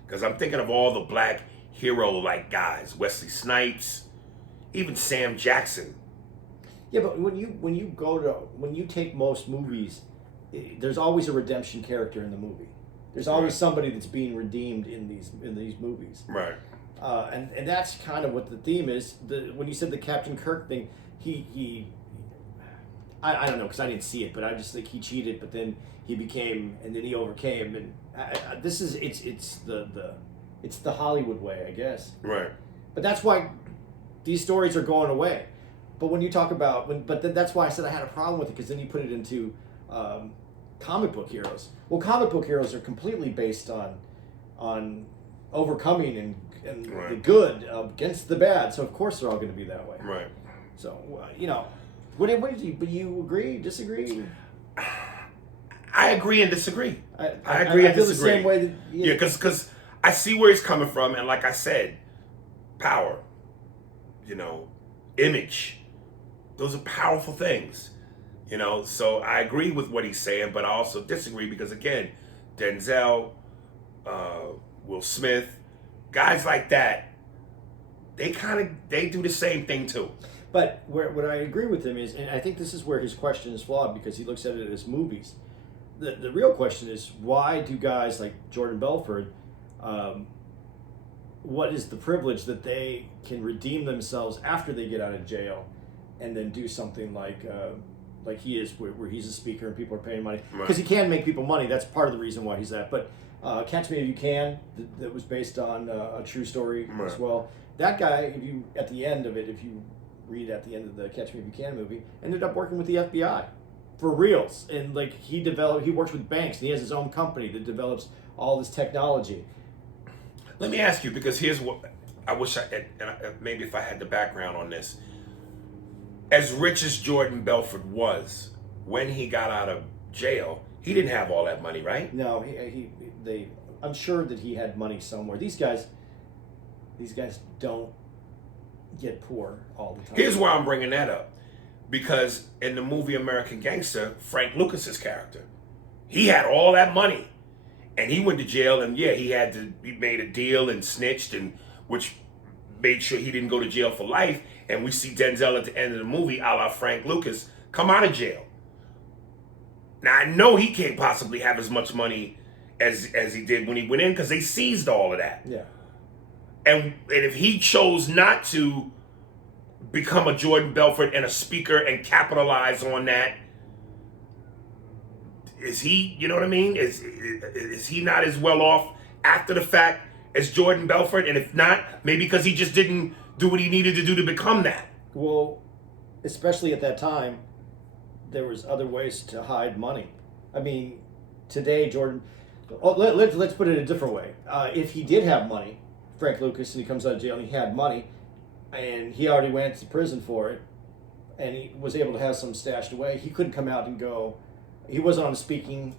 because I'm thinking of all the black hero-like guys, Wesley Snipes, even Sam Jackson. Yeah, but when you take most movies, there's always a redemption character in the movie. There's always somebody that's being redeemed in these movies. Right. And that's kind of what the theme is. When you said the Captain Kirk thing, I don't know because I didn't see it, but I just think he cheated, but then he became, and then he overcame, and it's the Hollywood way, I guess. Right. But that's why these stories are going away. But when you talk about, that's why I said I had a problem with it, because then you put it into comic book heroes. Well, comic book heroes are completely based on overcoming and right. the good against the bad. So of course they're all going to be that way. Right. So what did you agree? Disagree? I agree and disagree. I agree and feel disagree. The same way. Yeah, because I see where he's coming from, and like I said, power, image, those are powerful things, So I agree with what he's saying, but I also disagree because again, Denzel, Will Smith, guys like that, they do the same thing too. But what I agree with him is, and I think this is where his question is flawed because he looks at it as movies. The real question is, why do guys like Jordan Belfort, what is the privilege that they can redeem themselves after they get out of jail and then do something like he is, where he's a speaker and people are paying money? Because he can make people money. That's part of the reason why he's that. But Catch Me If You Can, that was based on a true story as well. That guy, if you read at the end of the Catch Me If You Can movie, ended up working with the FBI for reals, and he works with banks, and he has his own company that develops all this technology. Let me ask you, because here's what I wish maybe if I had the background on this. As rich as Jordan Belfort was, when he got out of jail, he didn't have all that money, right? No, I'm sure that he had money somewhere. These guys don't get poor all the time. Here's why I'm bringing that up. Because in the movie American Gangster, Frank Lucas's character, he had all that money. And he went to jail, and he made a deal and snitched, and which made sure he didn't go to jail for life. And we see Denzel at the end of the movie, a la Frank Lucas, come out of jail. Now, I know he can't possibly have as much money as he did when he went in, because they seized all of that. Yeah. And if he chose not to become a Jordan Belfort and a speaker and capitalize on that, is he, you know what I mean? Is he not as well off after the fact as Jordan Belfort? And if not, maybe because he just didn't do what he needed to do to become that. Well, especially at that time, there was other ways to hide money. I mean, today, Jordan... let's put it a different way. If he did have money, Frank Lucas, and he comes out of jail and he had money, and he already went to prison for it, and he was able to have some stashed away, he couldn't come out and go, He wasn't on a speaking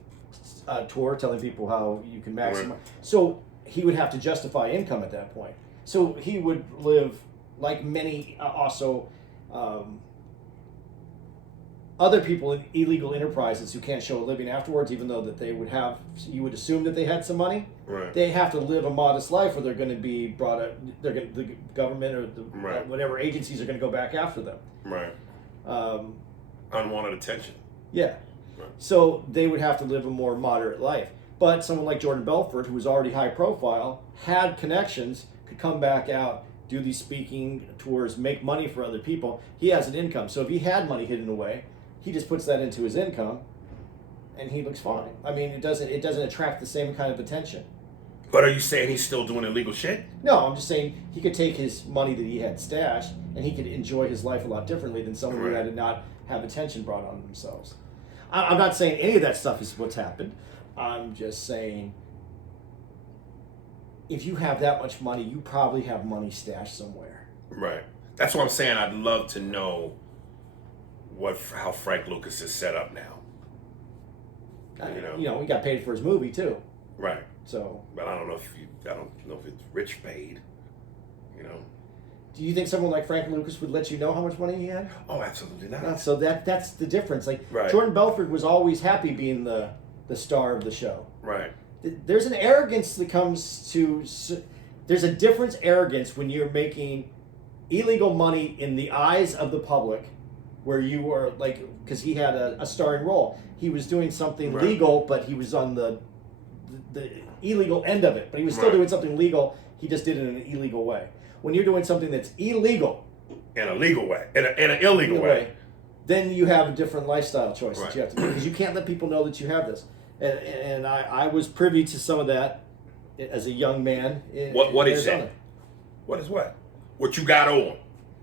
tour telling people how you can maximize. Right. So he would have to justify income at that point. So he would live like many also other people in illegal enterprises who can't show a living afterwards, even though that they would have, you would assume that they had some money. Right. They have to live a modest life, or they're going to be brought up. The government or the Right. whatever agencies are going to go back after them. Right. Unwanted attention. Yeah. Right. So they would have to live a more moderate life. But someone like Jordan Belfort, who was already high profile, had connections, could come back out, do these speaking tours, make money for other people. He has an income. So if he had money hidden away, he just puts that into his income, and he looks fine. I mean, it doesn't attract the same kind of attention. But are you saying he's still doing illegal shit? No, I'm just saying he could take his money that he had stashed, and he could enjoy his life a lot differently than someone who Right. had to not have attention brought on themselves. I'm not saying any of that stuff is what's happened. I'm just saying if you have that much money, you probably have money stashed somewhere. Right. That's what I'm saying. I'd love to know how Frank Lucas is set up now. You know, he got paid for his movie too. Right. So, But I don't know if it's rich paid. You know. do you think someone like Frank Lucas would let you know how much money he had? Oh, absolutely not. So that's the difference. Like Right. Jordan Belfort was always happy being the star of the show. Right. There's an arrogance that comes to. There's a difference arrogance when you're making illegal money in the eyes of the public, where you are like, because he had a starring role. He was doing something Right. legal, but he was on the illegal end of it. But he was still Right. doing something legal. He just did it in an illegal way. When you're doing something that's illegal, In a legal way. In an illegal way. then you have a different lifestyle choice that Right. you have to do, because you can't let people know that you have this. And I was privy to some of that as a young man. What in is Arizona. that? What is what? What you got on?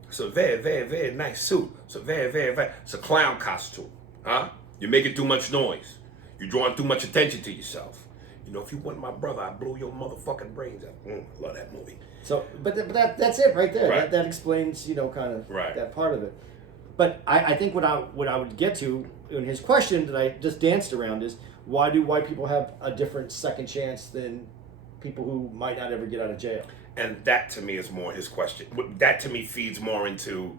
It's a very, very, very nice suit. It's a very, very, very. It's a clown costume, huh? You're making too much noise. You're drawing too much attention to yourself. You know, if you weren't my brother, I'd blow your motherfucking brains out. I love that movie. So, but that's it right there. Right. That explains, kind of Right. that part of it. But I think what I would get to in his question that I just danced around is, why do white people have a different second chance than people who might not ever get out of jail? And that to me is more his question. That to me feeds more into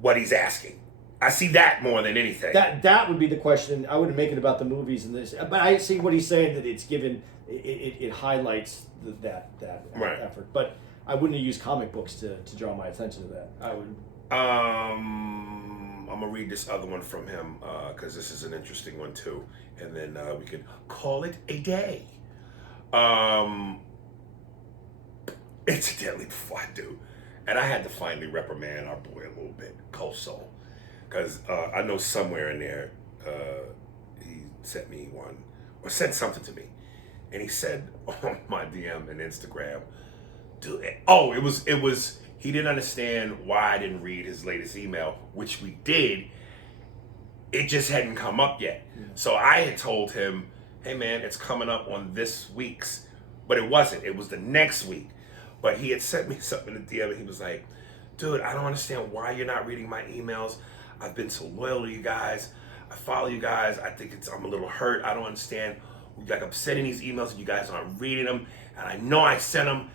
what he's asking. I see that more than anything. That would be the question. I wouldn't make it about the movies and this, but I see what he's saying, that it's given it highlights that Right. effort. But I wouldn't use comic books to draw my attention to that. I would. I'm gonna read this other one from him because this is an interesting one too, and then we can call it a day. Incidentally, before I do, and I had to finally reprimand our boy a little bit, Cold Soul, because I know somewhere in there he sent me one or sent something to me, and he said on my DM and Instagram, dude, it was. He didn't understand why I didn't read his latest email, which we did. It just hadn't come up yet. Yeah. So I had told him, hey man, it's coming up on this week's. But it wasn't. It was the next week. But he had sent me something in the DM and he was like, dude, I don't understand why you're not reading my emails. I've been so loyal to you guys. I follow you guys. I'm a little hurt. I don't understand. Like, I'm sending these emails and you guys aren't reading them. And I know I sent them.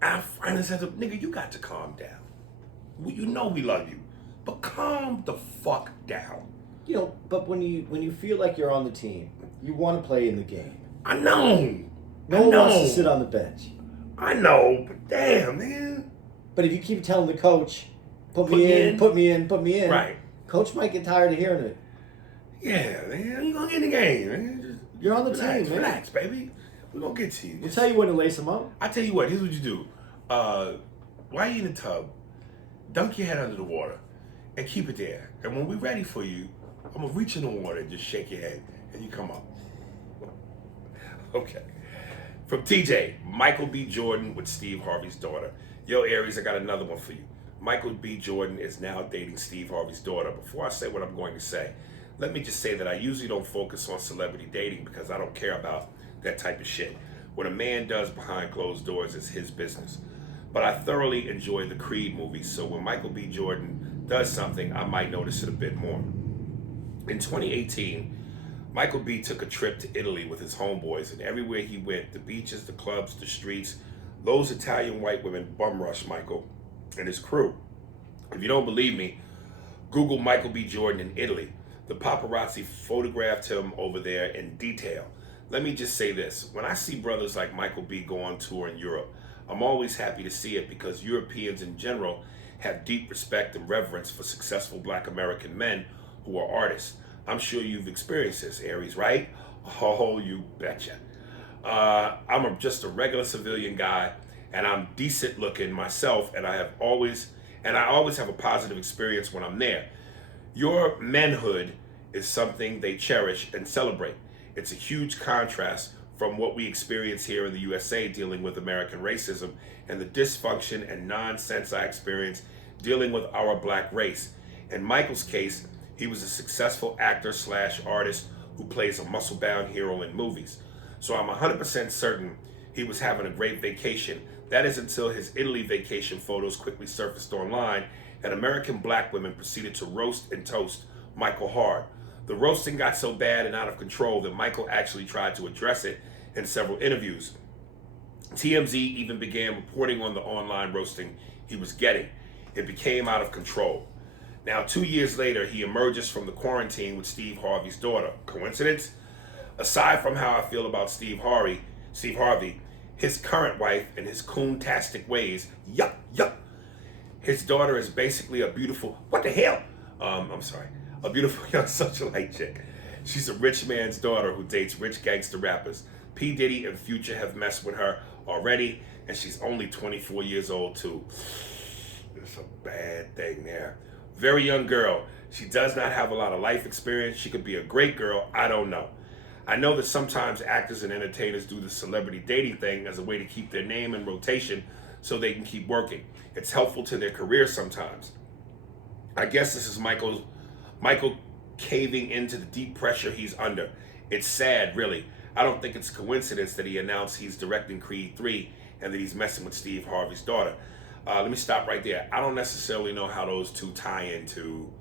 And I finally said, nigga, you got to calm down. You know we love you, but calm the fuck down. But when you feel like you're on the team, you want to play in the game. I know. No one wants to sit on the bench. I know, but damn, man. But if you keep telling the coach, put me in, Right. Coach might get tired of hearing it. Yeah, man, you gonna get in the game, man. Just You're on the relax, team, man. Relax, baby. We're gonna get to you. We'll tell you when to lace them up. I tell you what, here's what you do. While you're in the tub, dunk your head under the water and keep it there. And when we're ready for you, I'm gonna reach in the water and just shake your head and you come up. Okay. From TJ, Michael B. Jordan with Steve Harvey's daughter. Yo, Aries, I got another one for you. Michael B. Jordan is now dating Steve Harvey's daughter. Before I say what I'm going to say, let me just say that I usually don't focus on celebrity dating because I don't care about that type of shit. What a man does behind closed doors is his business. But I thoroughly enjoy the Creed movies, so when Michael B. Jordan does something, I might notice it a bit more. In 2018, Michael B took a trip to Italy with his homeboys, and everywhere he went, the beaches, the clubs, the streets, those Italian white women bum rushed Michael and his crew. If you don't believe me, Google Michael B. Jordan in Italy. The paparazzi photographed him over there in detail. Let me just say this. When I see brothers like Michael B. go on tour in Europe, I'm always happy to see it because Europeans in general have deep respect and reverence for successful black American men who are artists. I'm sure you've experienced this, Aries, right? Oh, you betcha. I'm just a regular civilian guy, and I'm decent looking myself, and I always have a positive experience when I'm there. Your manhood is something they cherish and celebrate. It's a huge contrast from what we experience here in the USA dealing with American racism and the dysfunction and nonsense I experience dealing with our black race. In Michael's case, he was a successful actor/artist who plays a muscle-bound hero in movies. So I'm 100% certain he was having a great vacation. That is until his Italy vacation photos quickly surfaced online and American black women proceeded to roast and toast Michael hard. The roasting got so bad and out of control that Michael actually tried to address it in several interviews. TMZ even began reporting on the online roasting he was getting. It became out of control. Now, 2 years later, he emerges from the quarantine with Steve Harvey's daughter. Coincidence? Aside from how I feel about Steve Harvey, his current wife and his coon-tastic ways, yuck. His daughter is basically a beautiful, a beautiful young socialite chick. She's a rich man's daughter who dates rich gangster rappers. P. Diddy and Future have messed with her already, and she's only 24 years old too. It's a bad thing there. Very young girl. She does not have a lot of life experience. She could be a great girl. I don't know. I know that sometimes actors and entertainers do the celebrity dating thing as a way to keep their name in rotation so they can keep working. It's helpful to their career sometimes. I guess this is Michael caving into the deep pressure he's under. It's sad, really. I don't think it's a coincidence that he announced he's directing Creed 3 and that he's messing with Steve Harvey's daughter. Let me stop right there. I don't necessarily know how those two tie into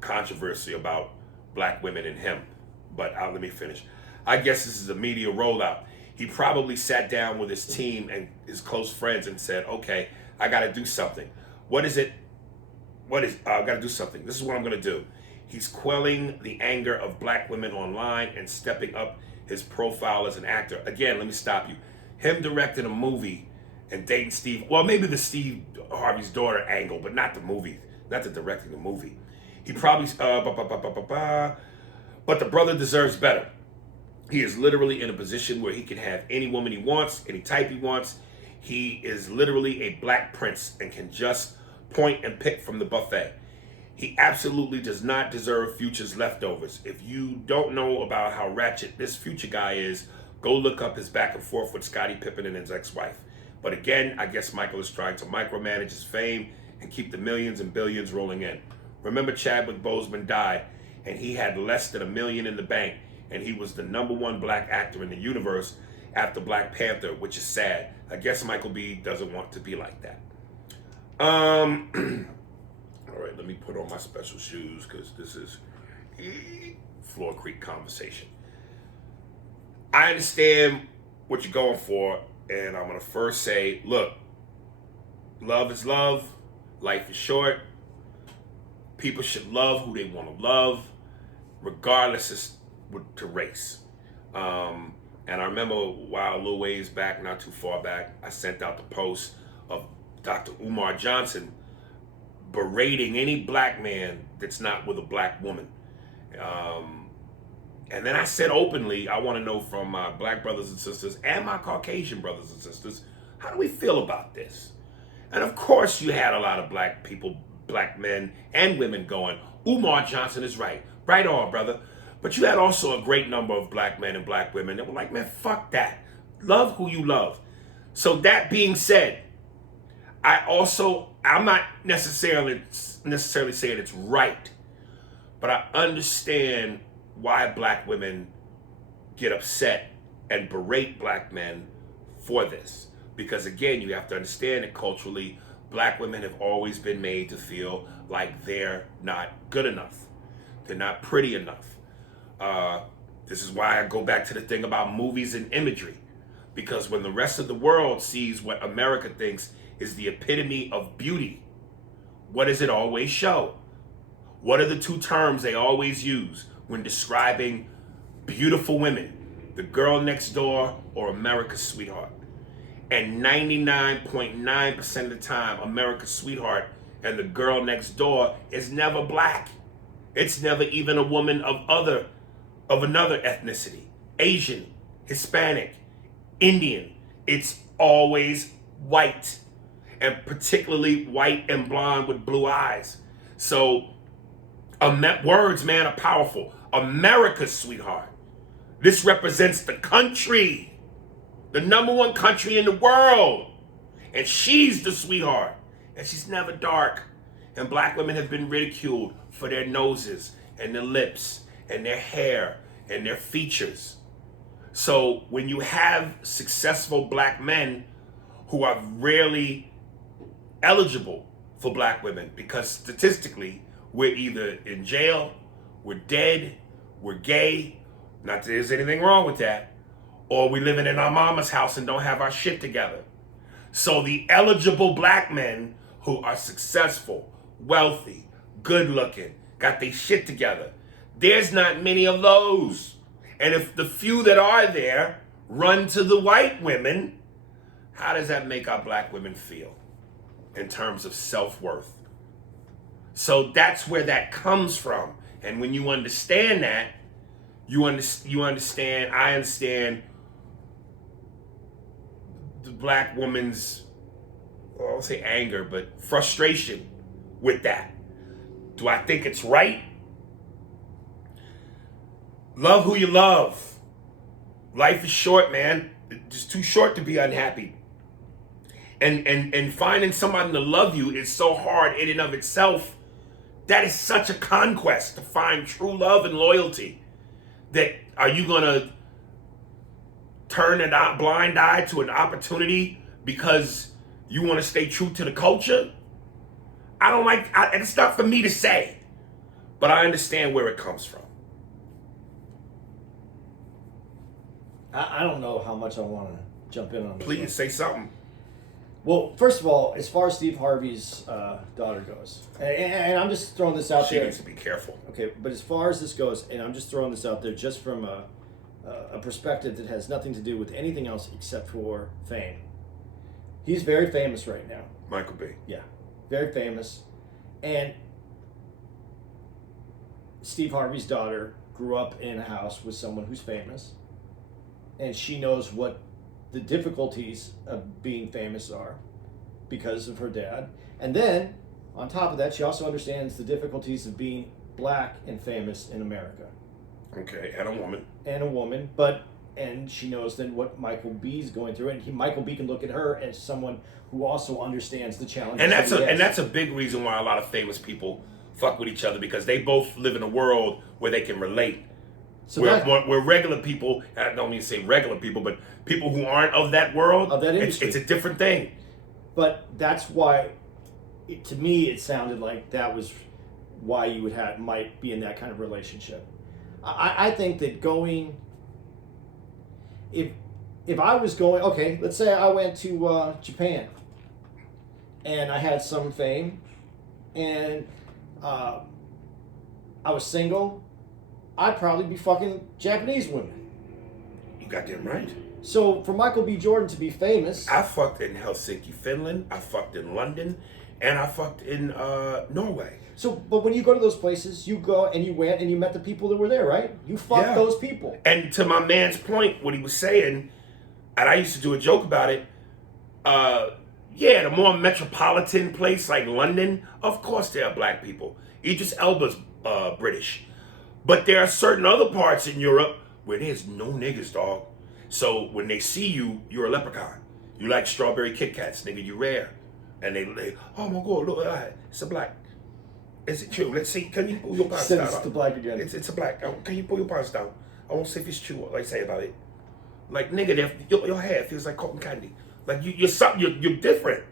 controversy about black women and him, but let me finish. I guess this is a media rollout. He probably sat down with his team and his close friends and said, okay, I got to do something. What is it? I've got to do something. This is what I'm going to do. He's quelling the anger of black women online and stepping up his profile as an actor. Again, let me stop you. Him directing a movie and dating Steve, well, maybe the Steve Harvey's daughter angle, but not the movie, not the directing the movie. He probably, but the brother deserves better. He is literally in a position where he can have any woman he wants, any type he wants. He is literally a black prince and can just point and pick from the buffet. He absolutely does not deserve Future's leftovers. If you don't know about how ratchet this Future guy is, go look up his back and forth with Scottie Pippen and his ex-wife. But again, I guess Michael is trying to micromanage his fame and keep the millions and billions rolling in. Remember, Chadwick Boseman died, and he had less than $1 million in the bank, and he was the #1 black actor in the universe after Black Panther, which is sad. I guess Michael B. doesn't want to be like that. All right, let me put on my special shoes because this is Floor Creek conversation. I understand what you're going for, and I'm going to first say, look, love is love. Life is short. People should love who they want to love, regardless as to race. And I remember a while, a little ways back, not too far back, I sent out the post of Dr. Umar Johnson berating any black man that's not with a black woman. And then I said openly, I want to know from my black brothers and sisters and my Caucasian brothers and sisters, how do we feel about this? And of course you had a lot of black people, black men and women going, Umar Johnson is right. Right on, brother. But you had also a great number of black men and black women that were like, man, fuck that. Love who you love. So that being said, I'm not necessarily saying it's right, but I understand why black women get upset and berate black men for this. Because again, you have to understand that culturally, black women have always been made to feel like they're not good enough. They're not pretty enough. This is why I go back to the thing about movies and imagery. Because when the rest of the world sees what America thinks is the epitome of beauty, what does it always show? What are the two terms they always use when describing beautiful women? The girl next door or America's sweetheart. And 99.9% of the time, America's sweetheart and the girl next door is never black. It's never even a woman of another ethnicity. Asian, Hispanic, Indian. It's always white. And particularly white and blonde with blue eyes. So, words, man, are powerful. America's sweetheart. This represents the country. The number one country in the world. And she's the sweetheart. And she's never dark. And black women have been ridiculed for their noses and their lips and their hair and their features. So when you have successful black men who are rarely eligible for black women, because statistically, we're either in jail, we're dead, we're gay, not that there's anything wrong with that, or we living in our mama's house and don't have our shit together. So the eligible black men who are successful, wealthy, good looking, got their shit together, there's not many of those. And if the few that are there run to the white women, how does that make our black women feel in terms of self-worth? So that's where that comes from. And when you understand that, I understand the black woman's, well, I won't say anger, but frustration with that. Do I think it's right? Love who you love. Life is short, man. It's too short to be unhappy. And finding somebody to love you is so hard in and of itself. That is such a conquest to find true love and loyalty. That are you gonna turn a blind eye to an opportunity because you want to stay true to the culture? It's not for me to say, but I understand where it comes from. I don't know how much I want to jump in on this. Please say something. Well, first of all, as far as Steve Harvey's daughter goes, and I'm just throwing this out there. She needs to be careful. Okay, but as far as this goes, and I'm just throwing this out there just from a perspective that has nothing to do with anything else except for fame. He's very famous right now. Michael B. Yeah, very famous. And Steve Harvey's daughter grew up in a house with someone who's famous. And she knows what the difficulties of being famous are because of her dad. And then, on top of that, she also understands the difficulties of being black and famous in America. Okay, and a woman. And a woman, and she knows then what Michael B's going through, and Michael B can look at her as someone who also understands the challenges. And that's a big reason why a lot of famous people fuck with each other, because they both live in a world where they can relate. So we're regular people, I don't mean to say regular people, but people who aren't of that world, of that industry. It's a different thing. But that's why, to me, it sounded like that was why you might be in that kind of relationship. I think that if I was going, okay, let's say I went to Japan, and I had some fame, and I was single, I'd probably be fucking Japanese women. You goddamn right. So for Michael B. Jordan to be famous, I fucked in Helsinki, Finland. I fucked in London, and I fucked in Norway. So, but when you go to those places, you go and you went and you met the people that were there, right? You fucked those people. And to my man's point, what he was saying, and I used to do a joke about it. The more metropolitan place like London, of course there are black people. Idris Elba's British. But there are certain other parts in Europe where there's no niggas, dog. So when they see you, you're a leprechaun. You like strawberry Kit Kats, nigga, you rare. And they oh my God, look, it's a black. Is it true? Let's see, can you pull your pants down? It's the black again. It's a black. Can you pull your pants down? I want to see if it's true what they say about it. Like, nigga, your hair feels like cotton candy. Like, you're different.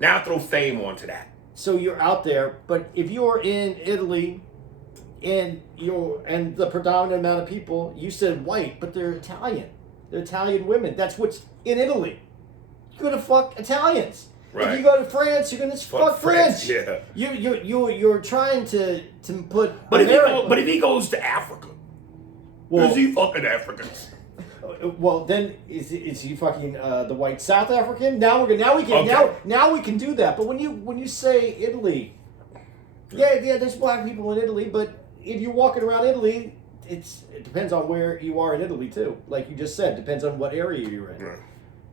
Now throw fame onto that. So you're out there, but if you're in Italy and the predominant amount of people, you said white, but they're Italian. They're Italian women. That's what's in Italy. You're gonna fuck Italians. Right. If you go to France, you're gonna fuck French. Yeah. You're trying to put. But if he goes to Africa, is he fucking Africans? Well, then is he fucking the white South African? Now we can do that. But when you say Italy, yeah, there's black people in Italy, but if you're walking around Italy, it depends on where you are in Italy too. Like you just said, depends on what area you're in. Right.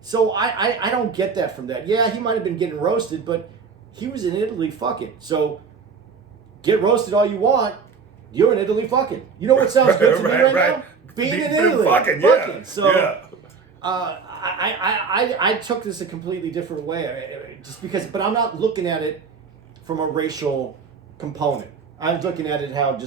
So I don't get that from that. Yeah, he might have been getting roasted, but he was in Italy fucking. So get roasted all you want. You're in Italy fucking. You know what sounds good to me right now? Being in Italy. Fucking, yeah. So yeah. I took this a completely different way, just because. But I'm not looking at it from a racial component. I'm looking at it how I You're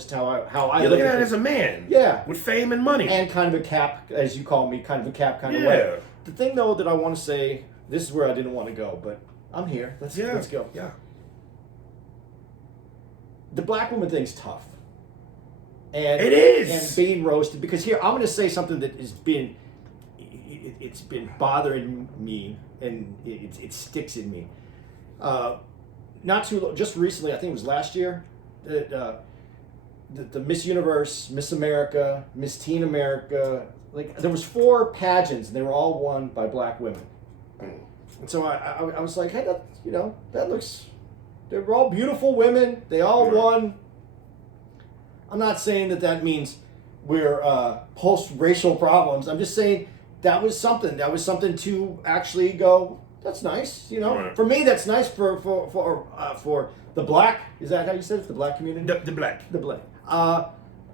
look looking at at it it as a man. Yeah. With fame and money. And kind of a cap, as you call me, kind of a cap kind of way. The thing though that I want to say, this is where I didn't want to go, but I'm here. Let's go. Yeah. The black woman thing's tough. And it is. And being roasted, because here I'm going to say something that has been, it's been bothering me, and it sticks in me. Not too long, just recently, I think it was last year, that the Miss Universe, Miss America, Miss Teen America, like there was 4 pageants, and they were all won by black women. And so I was like, hey, that looks, they were all beautiful women. They all won. I'm not saying that means we're post-racial problems. I'm just saying that was something. That was something to actually go, that's nice. Right. For me, that's nice for the black. Is that how you said it? The black community? The black. The black.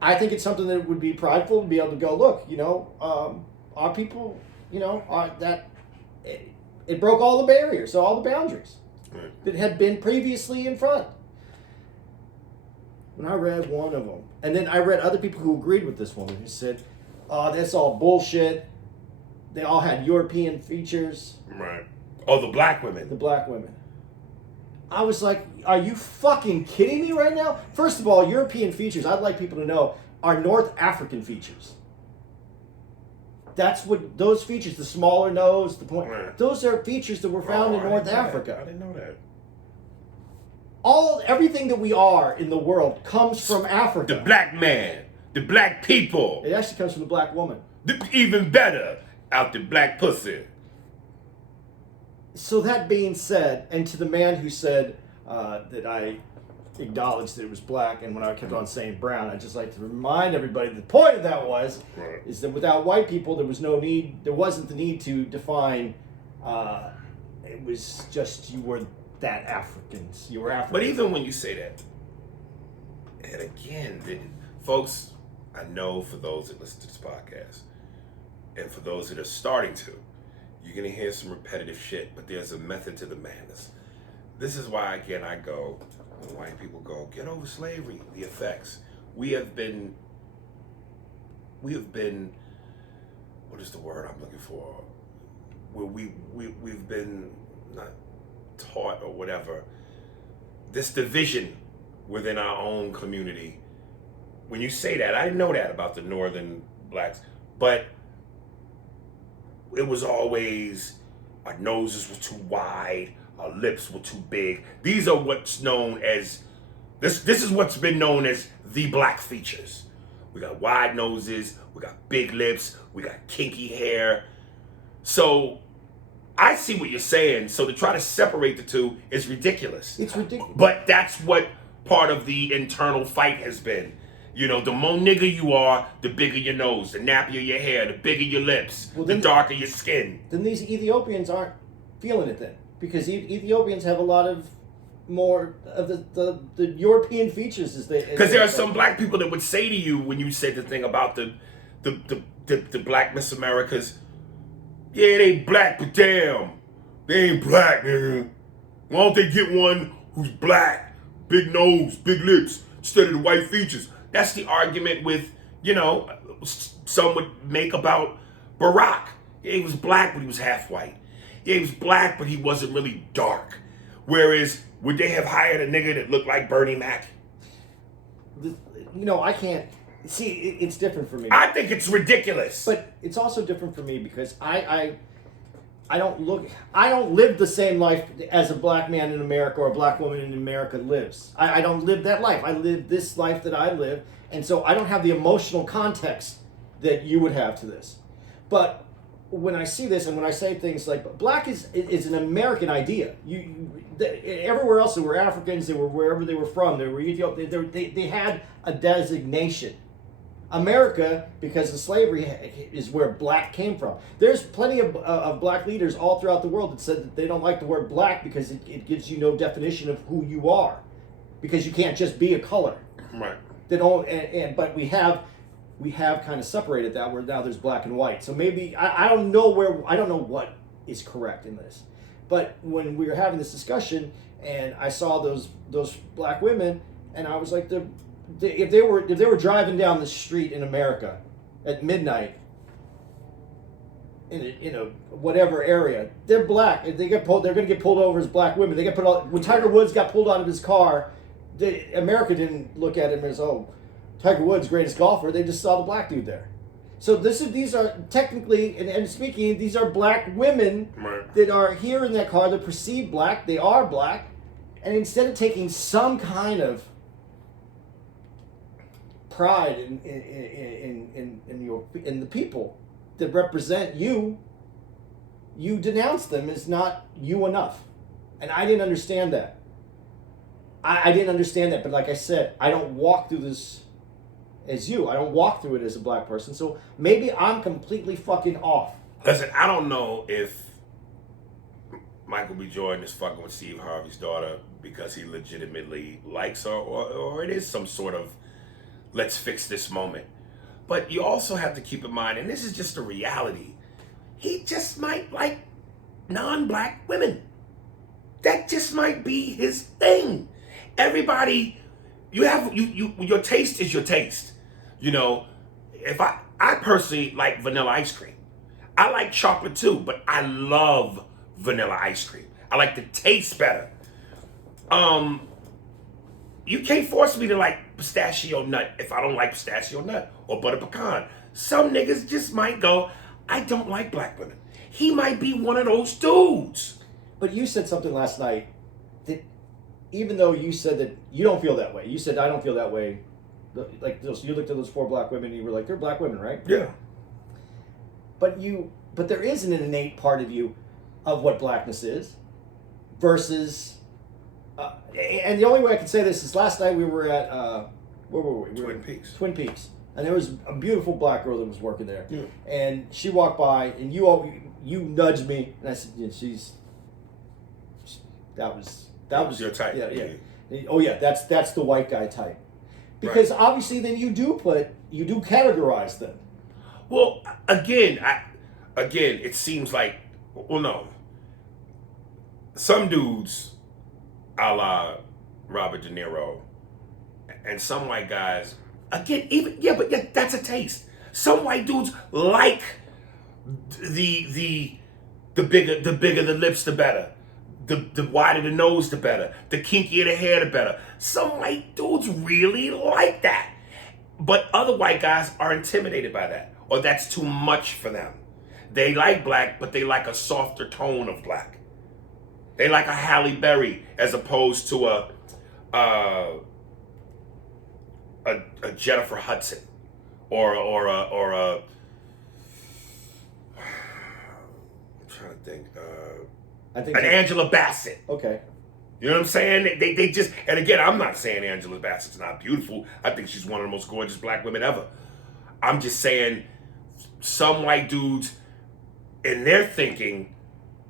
I think it's something that would be prideful to be able to go, look, our people, it broke all the barriers, all the boundaries that had been previously in front. When I read one of them, and then I read other people who agreed with this woman who said, oh, that's all bullshit. They all had European features. Right. Oh, the black women. The black women. I was like, are you fucking kidding me right now? First of all, European features, I'd like people to know, are North African features. That's what those features, the smaller nose, the point, those are features that were found in North Africa. I didn't know that. Everything that we are in the world comes from Africa. The black man, the black people. It actually comes from the black woman. Even better, out the black pussy. So that being said, and to the man who said that I acknowledged that it was black, and when I kept on saying brown, I'd just like to remind everybody the point of that is that without white people, there wasn't the need to define. It was just you were that Africans. You were African. But even when you say that, and again, folks, I know for those that listen to this podcast, and for those that are starting to, you're going to hear some repetitive shit, but there's a method to the madness. This is why, again, I go, when white people go, get over slavery, the effects. We have been, what is the word I'm looking for? Where we've been not taught or whatever, this division within our own community. When you say that, I didn't know that about the northern blacks, but it was always our noses were too wide, our lips were too big. These are what's known as, this is what's been known as the black features. We got wide noses, we got big lips, we got kinky hair. So I see what you're saying. So to try to separate the two is ridiculous. It's ridiculous. But that's what part of the internal fight has been. The more nigger you are, the bigger your nose, the nappier your hair, the bigger your lips, the darker your skin. Then these Ethiopians aren't feeling it then. Because Ethiopians have a lot of more of the European features as they... Because there are some black people that would say to you when you said the thing about the black Miss Americas, yeah, they black, but damn, they ain't black, nigga. Why don't they get one who's black, big nose, big lips, instead of the white features? That's the argument with, some would make about Barack. Yeah, he was black, but he was half white. Yeah, he was black, but he wasn't really dark. Whereas, would they have hired a nigga that looked like Bernie Mac? I can't see. It's different for me. I think it's ridiculous. But it's also different for me because I don't live the same life as a black man in America or a black woman in America lives. I don't live that life. I live this life that I live, and so I don't have the emotional context that you would have to this. But when I see this and when I say things like black is an American idea. Everywhere else they were Africans, they were wherever they were from, they were Ethiopia, they had a designation. America, because of slavery, is where black came from. There's plenty of black leaders all throughout the world that said that they don't like the word black because it gives you no definition of who you are, because you can't just be a color. Right. But we have kind of separated that, where now there's black and white. So maybe I don't know what is correct in this. But when we were having this discussion and I saw those black women, and I was like, if they were driving down the street in America at midnight in a whatever area, they're black. If they're going to get pulled over as black women. They get put out. When Tiger Woods got pulled out of his car, America didn't look at him as, oh, Tiger Woods, greatest golfer. They just saw the black dude there. So these are technically, and speaking, these are black women that are here in that car. They're perceived black. They are black, and instead of taking some kind of pride in the people that represent you, you denounce them as not you enough, and I didn't understand that. I didn't understand that, but like I said, I don't walk through this as you. I don't walk through it as a black person, so maybe I'm completely fucking off. Listen, I don't know if Michael B. Jordan is fucking with Steve Harvey's daughter because he legitimately likes her, or it is some sort of let's fix this moment. But you also have to keep in mind, and this is just a reality, he just might like non-black women. That just might be his thing. Everybody, your taste is your taste. If I personally like vanilla ice cream. I like chocolate too, but I love vanilla ice cream. I like the taste better. You can't force me to like pistachio nut if I don't like pistachio nut or butter pecan. Some niggas just might go, I don't like black women. He might be one of those dudes. But you said something last night that, even though you said that you don't feel that way, you said I don't feel that way. Like you looked at those 4 black women and you were like, they're black women, right? Yeah. But there is an innate part of you of what blackness is versus, and the only way I can say this is last night we were at, where were we? Twin Peaks. Twin Peaks. And there was a beautiful black girl that was working there. Yeah. And she walked by and you nudged me and I said, yeah, that was your type. Yeah. Oh yeah, that's the white guy type. Because obviously then you do categorize them. Well, again, it seems like, well, no. Some dudes, a la Robert De Niro, and some white guys, again, but that's a taste. Some white dudes like the bigger the lips, the better. The wider the nose, the better. The kinkier the hair, the better. Some white dudes really like that. But other white guys are intimidated by that. Or that's too much for them. They like black, but they like a softer tone of black. They like a Halle Berry as opposed to a Jennifer Hudson. Or a I'm trying to think. I think an Angela Bassett. Okay. You know what I'm saying? They just, and again, I'm not saying Angela Bassett's not beautiful. I think she's one of the most gorgeous black women ever. I'm just saying some white dudes, in their thinking,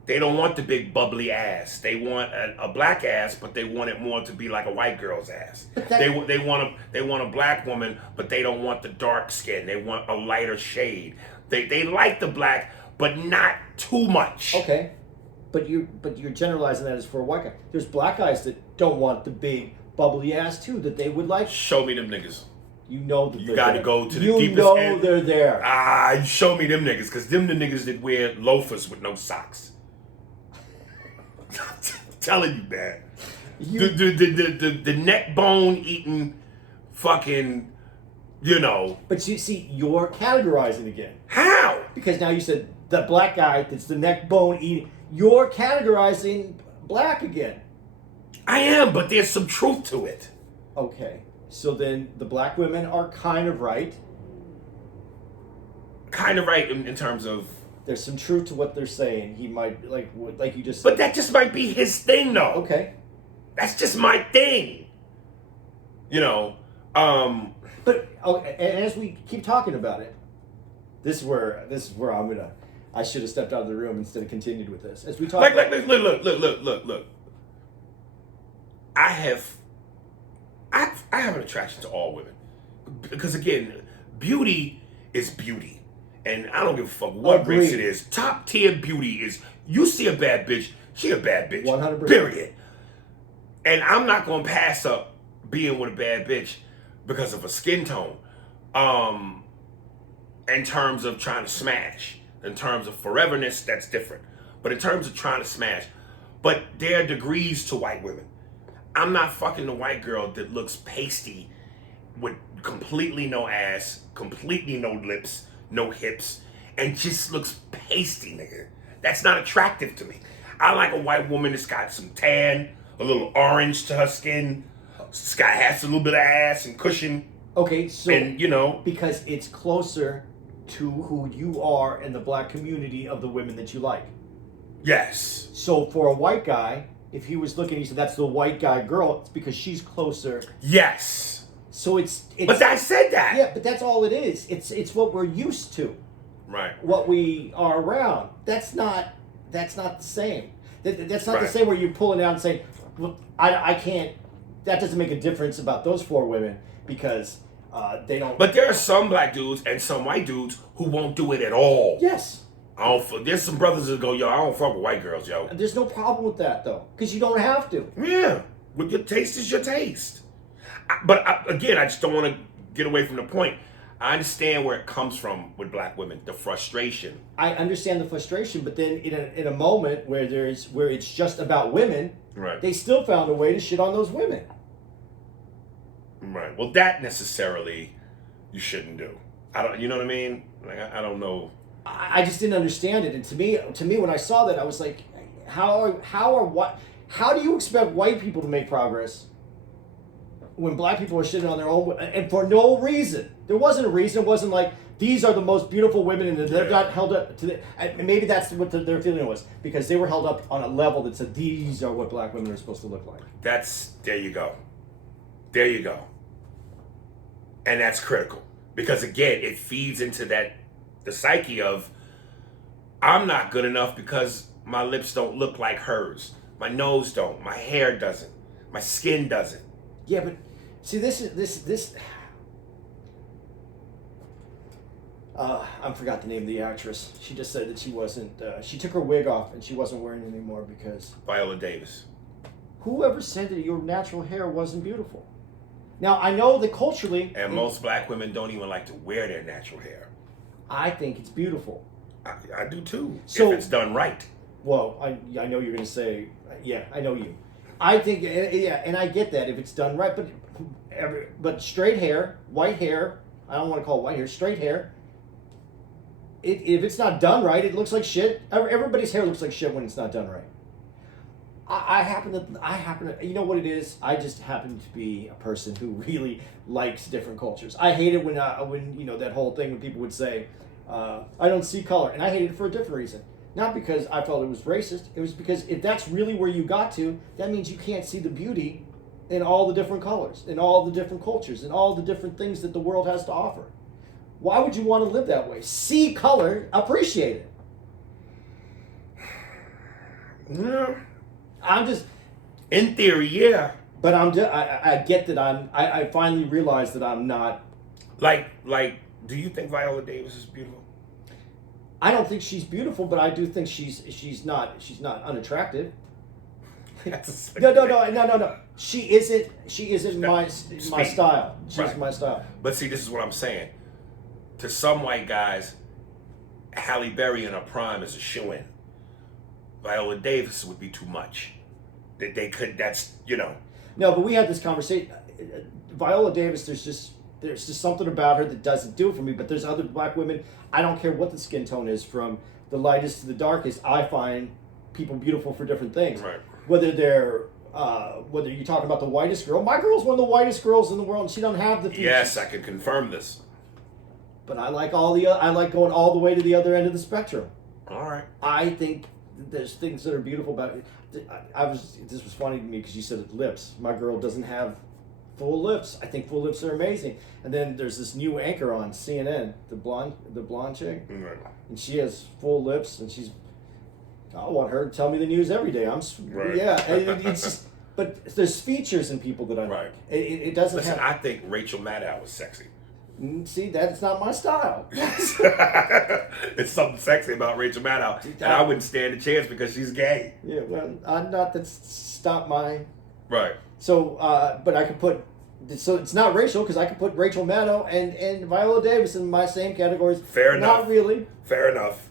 they don't want the big bubbly ass. They want a black ass, but they want it more to be like a white girl's ass. They want a black woman, but they don't want the dark skin. They want a lighter shade. They like the black, but not too much. Okay. But you're generalizing that as for a white guy. There's black guys that don't want the big bubbly ass too, that they would like. Show me them niggas. You know that you gotta go to the you deepest know end. They're there. Show me them niggas, because them the niggas that wear loafers with no socks. Telling you, man. The neck bone eating, fucking, you know. But you see, you're categorizing again. How? Because now you said the black guy that's the neck bone eating. You're categorizing black again. I am, but there's some truth to it. Okay. So then the black women are kind of right. Kind of right in terms of. There's some truth to what they're saying. He might, like you just said. But that just might be his thing, though. Okay. That's just my thing. You know. But okay, and as we keep talking about it, this is where I should have stepped out of the room instead of continued with this. As we talk, Look. I have an attraction to all women because again, beauty is beauty, and I don't give a fuck what race it is. Top tier beauty is you see a bad bitch, she a bad bitch. 100%. Period. And I'm not gonna pass up being with a bad bitch because of a skin tone. In terms of trying to smash, in terms of foreverness, that's different. But in terms of trying to smash, but there are degrees to white women. I'm not fucking the white girl that looks pasty with completely no ass, completely no lips, no hips, and just looks pasty, nigga. That's not attractive to me. I like a white woman that's got some tan, a little orange to her skin, has a little bit of ass and cushion. Okay, so and you know, because it's closer to who you are in the black community of the women that you like. Yes. So for a white guy, if he was looking, he said that's the white guy girl. It's because she's closer. Yes. So it's but I said that. Yeah, but that's all it is. It's what we're used to. Right. What we are around. That's not the same. That's not right. the same where you're pulling out and saying, well, I can't. That doesn't make a difference about those 4 women because they don't. But there are some black dudes and some white dudes who won't do it at all. Yes. There's some brothers that go, yo, I don't fuck with white girls, yo. There's no problem with that though, because you don't have to. Yeah. Well, your taste is your taste. Again, I just don't want to get away from the point. I understand where it comes from with black women, the frustration. I understand the frustration, but then in a moment where it's just about women, right? They still found a way to shit on those women. Right. Well, that necessarily you shouldn't do. You know what I mean? Like I don't know. I just didn't understand it, and to me, when I saw that, I was like, how do you expect white people to make progress when black people are shitting on their own, and for no reason? There wasn't a reason. It wasn't like these are the most beautiful women, and they're not held up to maybe that's what their feeling was, because they were held up on a level that said these are what black women are supposed to look like. There you go. And that's critical because again, it feeds into the psyche of I'm not good enough because my lips don't look like hers, my nose don't, my hair doesn't, my skin doesn't. Yeah, but see, this. I forgot the name of the actress. She just said that she wasn't. She took her wig off and she wasn't wearing it anymore because. Viola Davis. Whoever said that your natural hair wasn't beautiful? Now I know that culturally. And most black women don't even like to wear their natural hair. I think it's beautiful. I do too. So, if it's done right. Well, I know you're going to say, yeah, I know you. I think, yeah, and I get that if it's done right, but straight hair, white hair, I don't want to call it white hair, straight hair, if it's not done right, it looks like shit. Everybody's hair looks like shit when it's not done right. I happen to, you know what it is? I just happen to be a person who really likes different cultures. I hate it when you know, that whole thing when people would say, I don't see color, and I hated it for a different reason. Not because I felt it was racist. It was because if that's really where you got to, that means you can't see the beauty in all the different colors, in all the different cultures, in all the different things that the world has to offer. Why would you want to live that way? See color, appreciate it. Yeah. I'm just... In theory, yeah. But I get that I finally realized that I'm not... Like, do you think Viola Davis is beautiful? I don't think she's beautiful, but I do think she's not unattractive. No. She isn't my style. She's right. my style. But see, this is what I'm saying. To some white guys, Halle Berry in her prime is a shoo-in. Viola Davis would be too much. That's, you know. No, but we had this conversation. Viola Davis, there's just something about her that doesn't do it for me. But there's other black women. I don't care what the skin tone is, from the lightest to the darkest. I find people beautiful for different things. Right. Whether you're talking about the whitest girl, my girl's one of the whitest girls in the world, and she don't have the features. Yes, I can confirm this. But I like I like going all the way to the other end of the spectrum. All right. I think there's things that are beautiful about it. This was funny to me because you said lips. My girl doesn't have full lips. I think full lips are amazing. And then there's this new anchor on CNN, the blonde chick, Right. and she has full lips, and I want her to tell me the news every day. Right. Yeah. It's just, but there's features in people that I Right. like. It doesn't Listen, have. I think Rachel Maddow was sexy. See, that's not my style. It's something sexy about Rachel Maddow, and I wouldn't stand a chance because she's gay. Yeah, well, I'm not. That's not my. Right. So, but I could put. So it's not racial because I could put Rachel Maddow and Viola Davis in my same categories. Fair enough. Not really. Fair enough.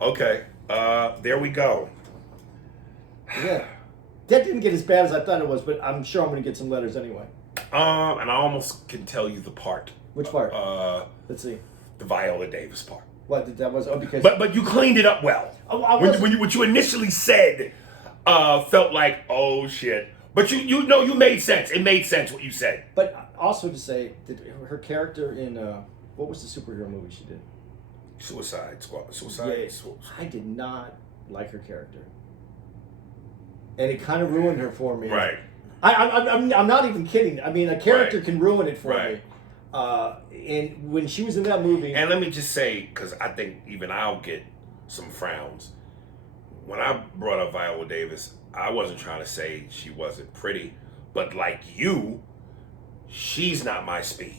Okay. There we go. Yeah. That didn't get as bad as I thought it was, but I'm sure I'm going to get some letters anyway. And I almost can tell you the part. Which part? Let's see. The Viola Davis part. What that was? Oh, because. But you cleaned it up well. Oh, I when what you initially said felt like, oh shit. But you know you made sense. It made sense what you said. But also to say that her character in what was the superhero movie she did? Suicide Squad. Yeah, I did not like her character, and it kind of ruined her for me. Right. I'm not even kidding. I mean, a character Right. can ruin it for Right. me. And when she was in that movie, And let me just say, because I think even I'll get some frowns. When I brought up Viola Davis, I wasn't trying to say she wasn't pretty, but like you, she's not my speed.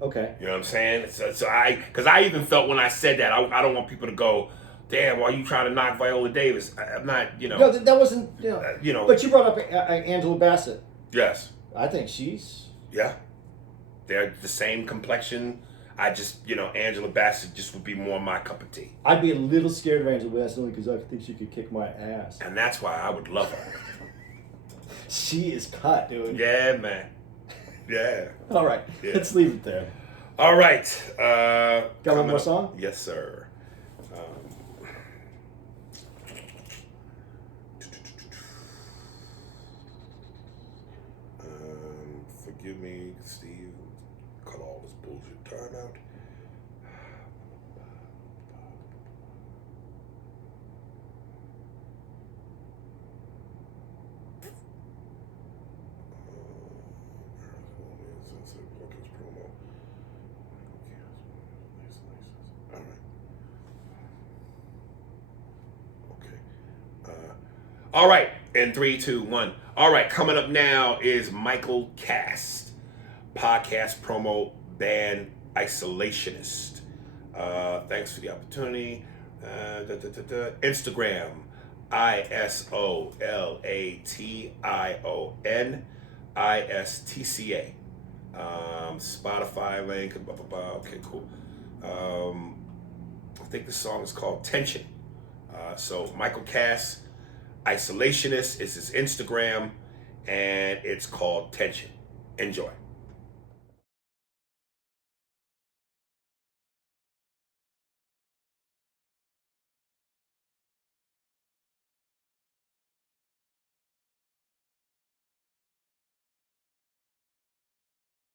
okay, You know what I'm saying? So because I even felt when I said that, I don't want people to go, damn, why are you trying to knock Viola Davis? I'm not, no, that wasn't, you know. But you brought up Angela Bassett. Yes. I think she's. Yeah. They're the same complexion. I just, Angela Bassett just would be more my cup of tea. I'd be a little scared of Angela Bassett only because I think she could kick my ass. And that's why I would love her. She is cut, dude. Yeah, man. Yeah. All right, Yeah. let's leave it there. All right. Got one more up- song? Yes, sir. Forgive me, Steve. Cut all this bullshit time out. All right, in 3, 2, 1. All right, coming up now is Michael Cast, podcast promo band Isolationist. Thanks for the opportunity. Instagram, ISOLATIONISTCA. Spotify link. Blah, blah, blah. Okay, cool. I think the song is called Tension. So Michael Cass, Isolationist is his Instagram, and it's called Tension. Enjoy.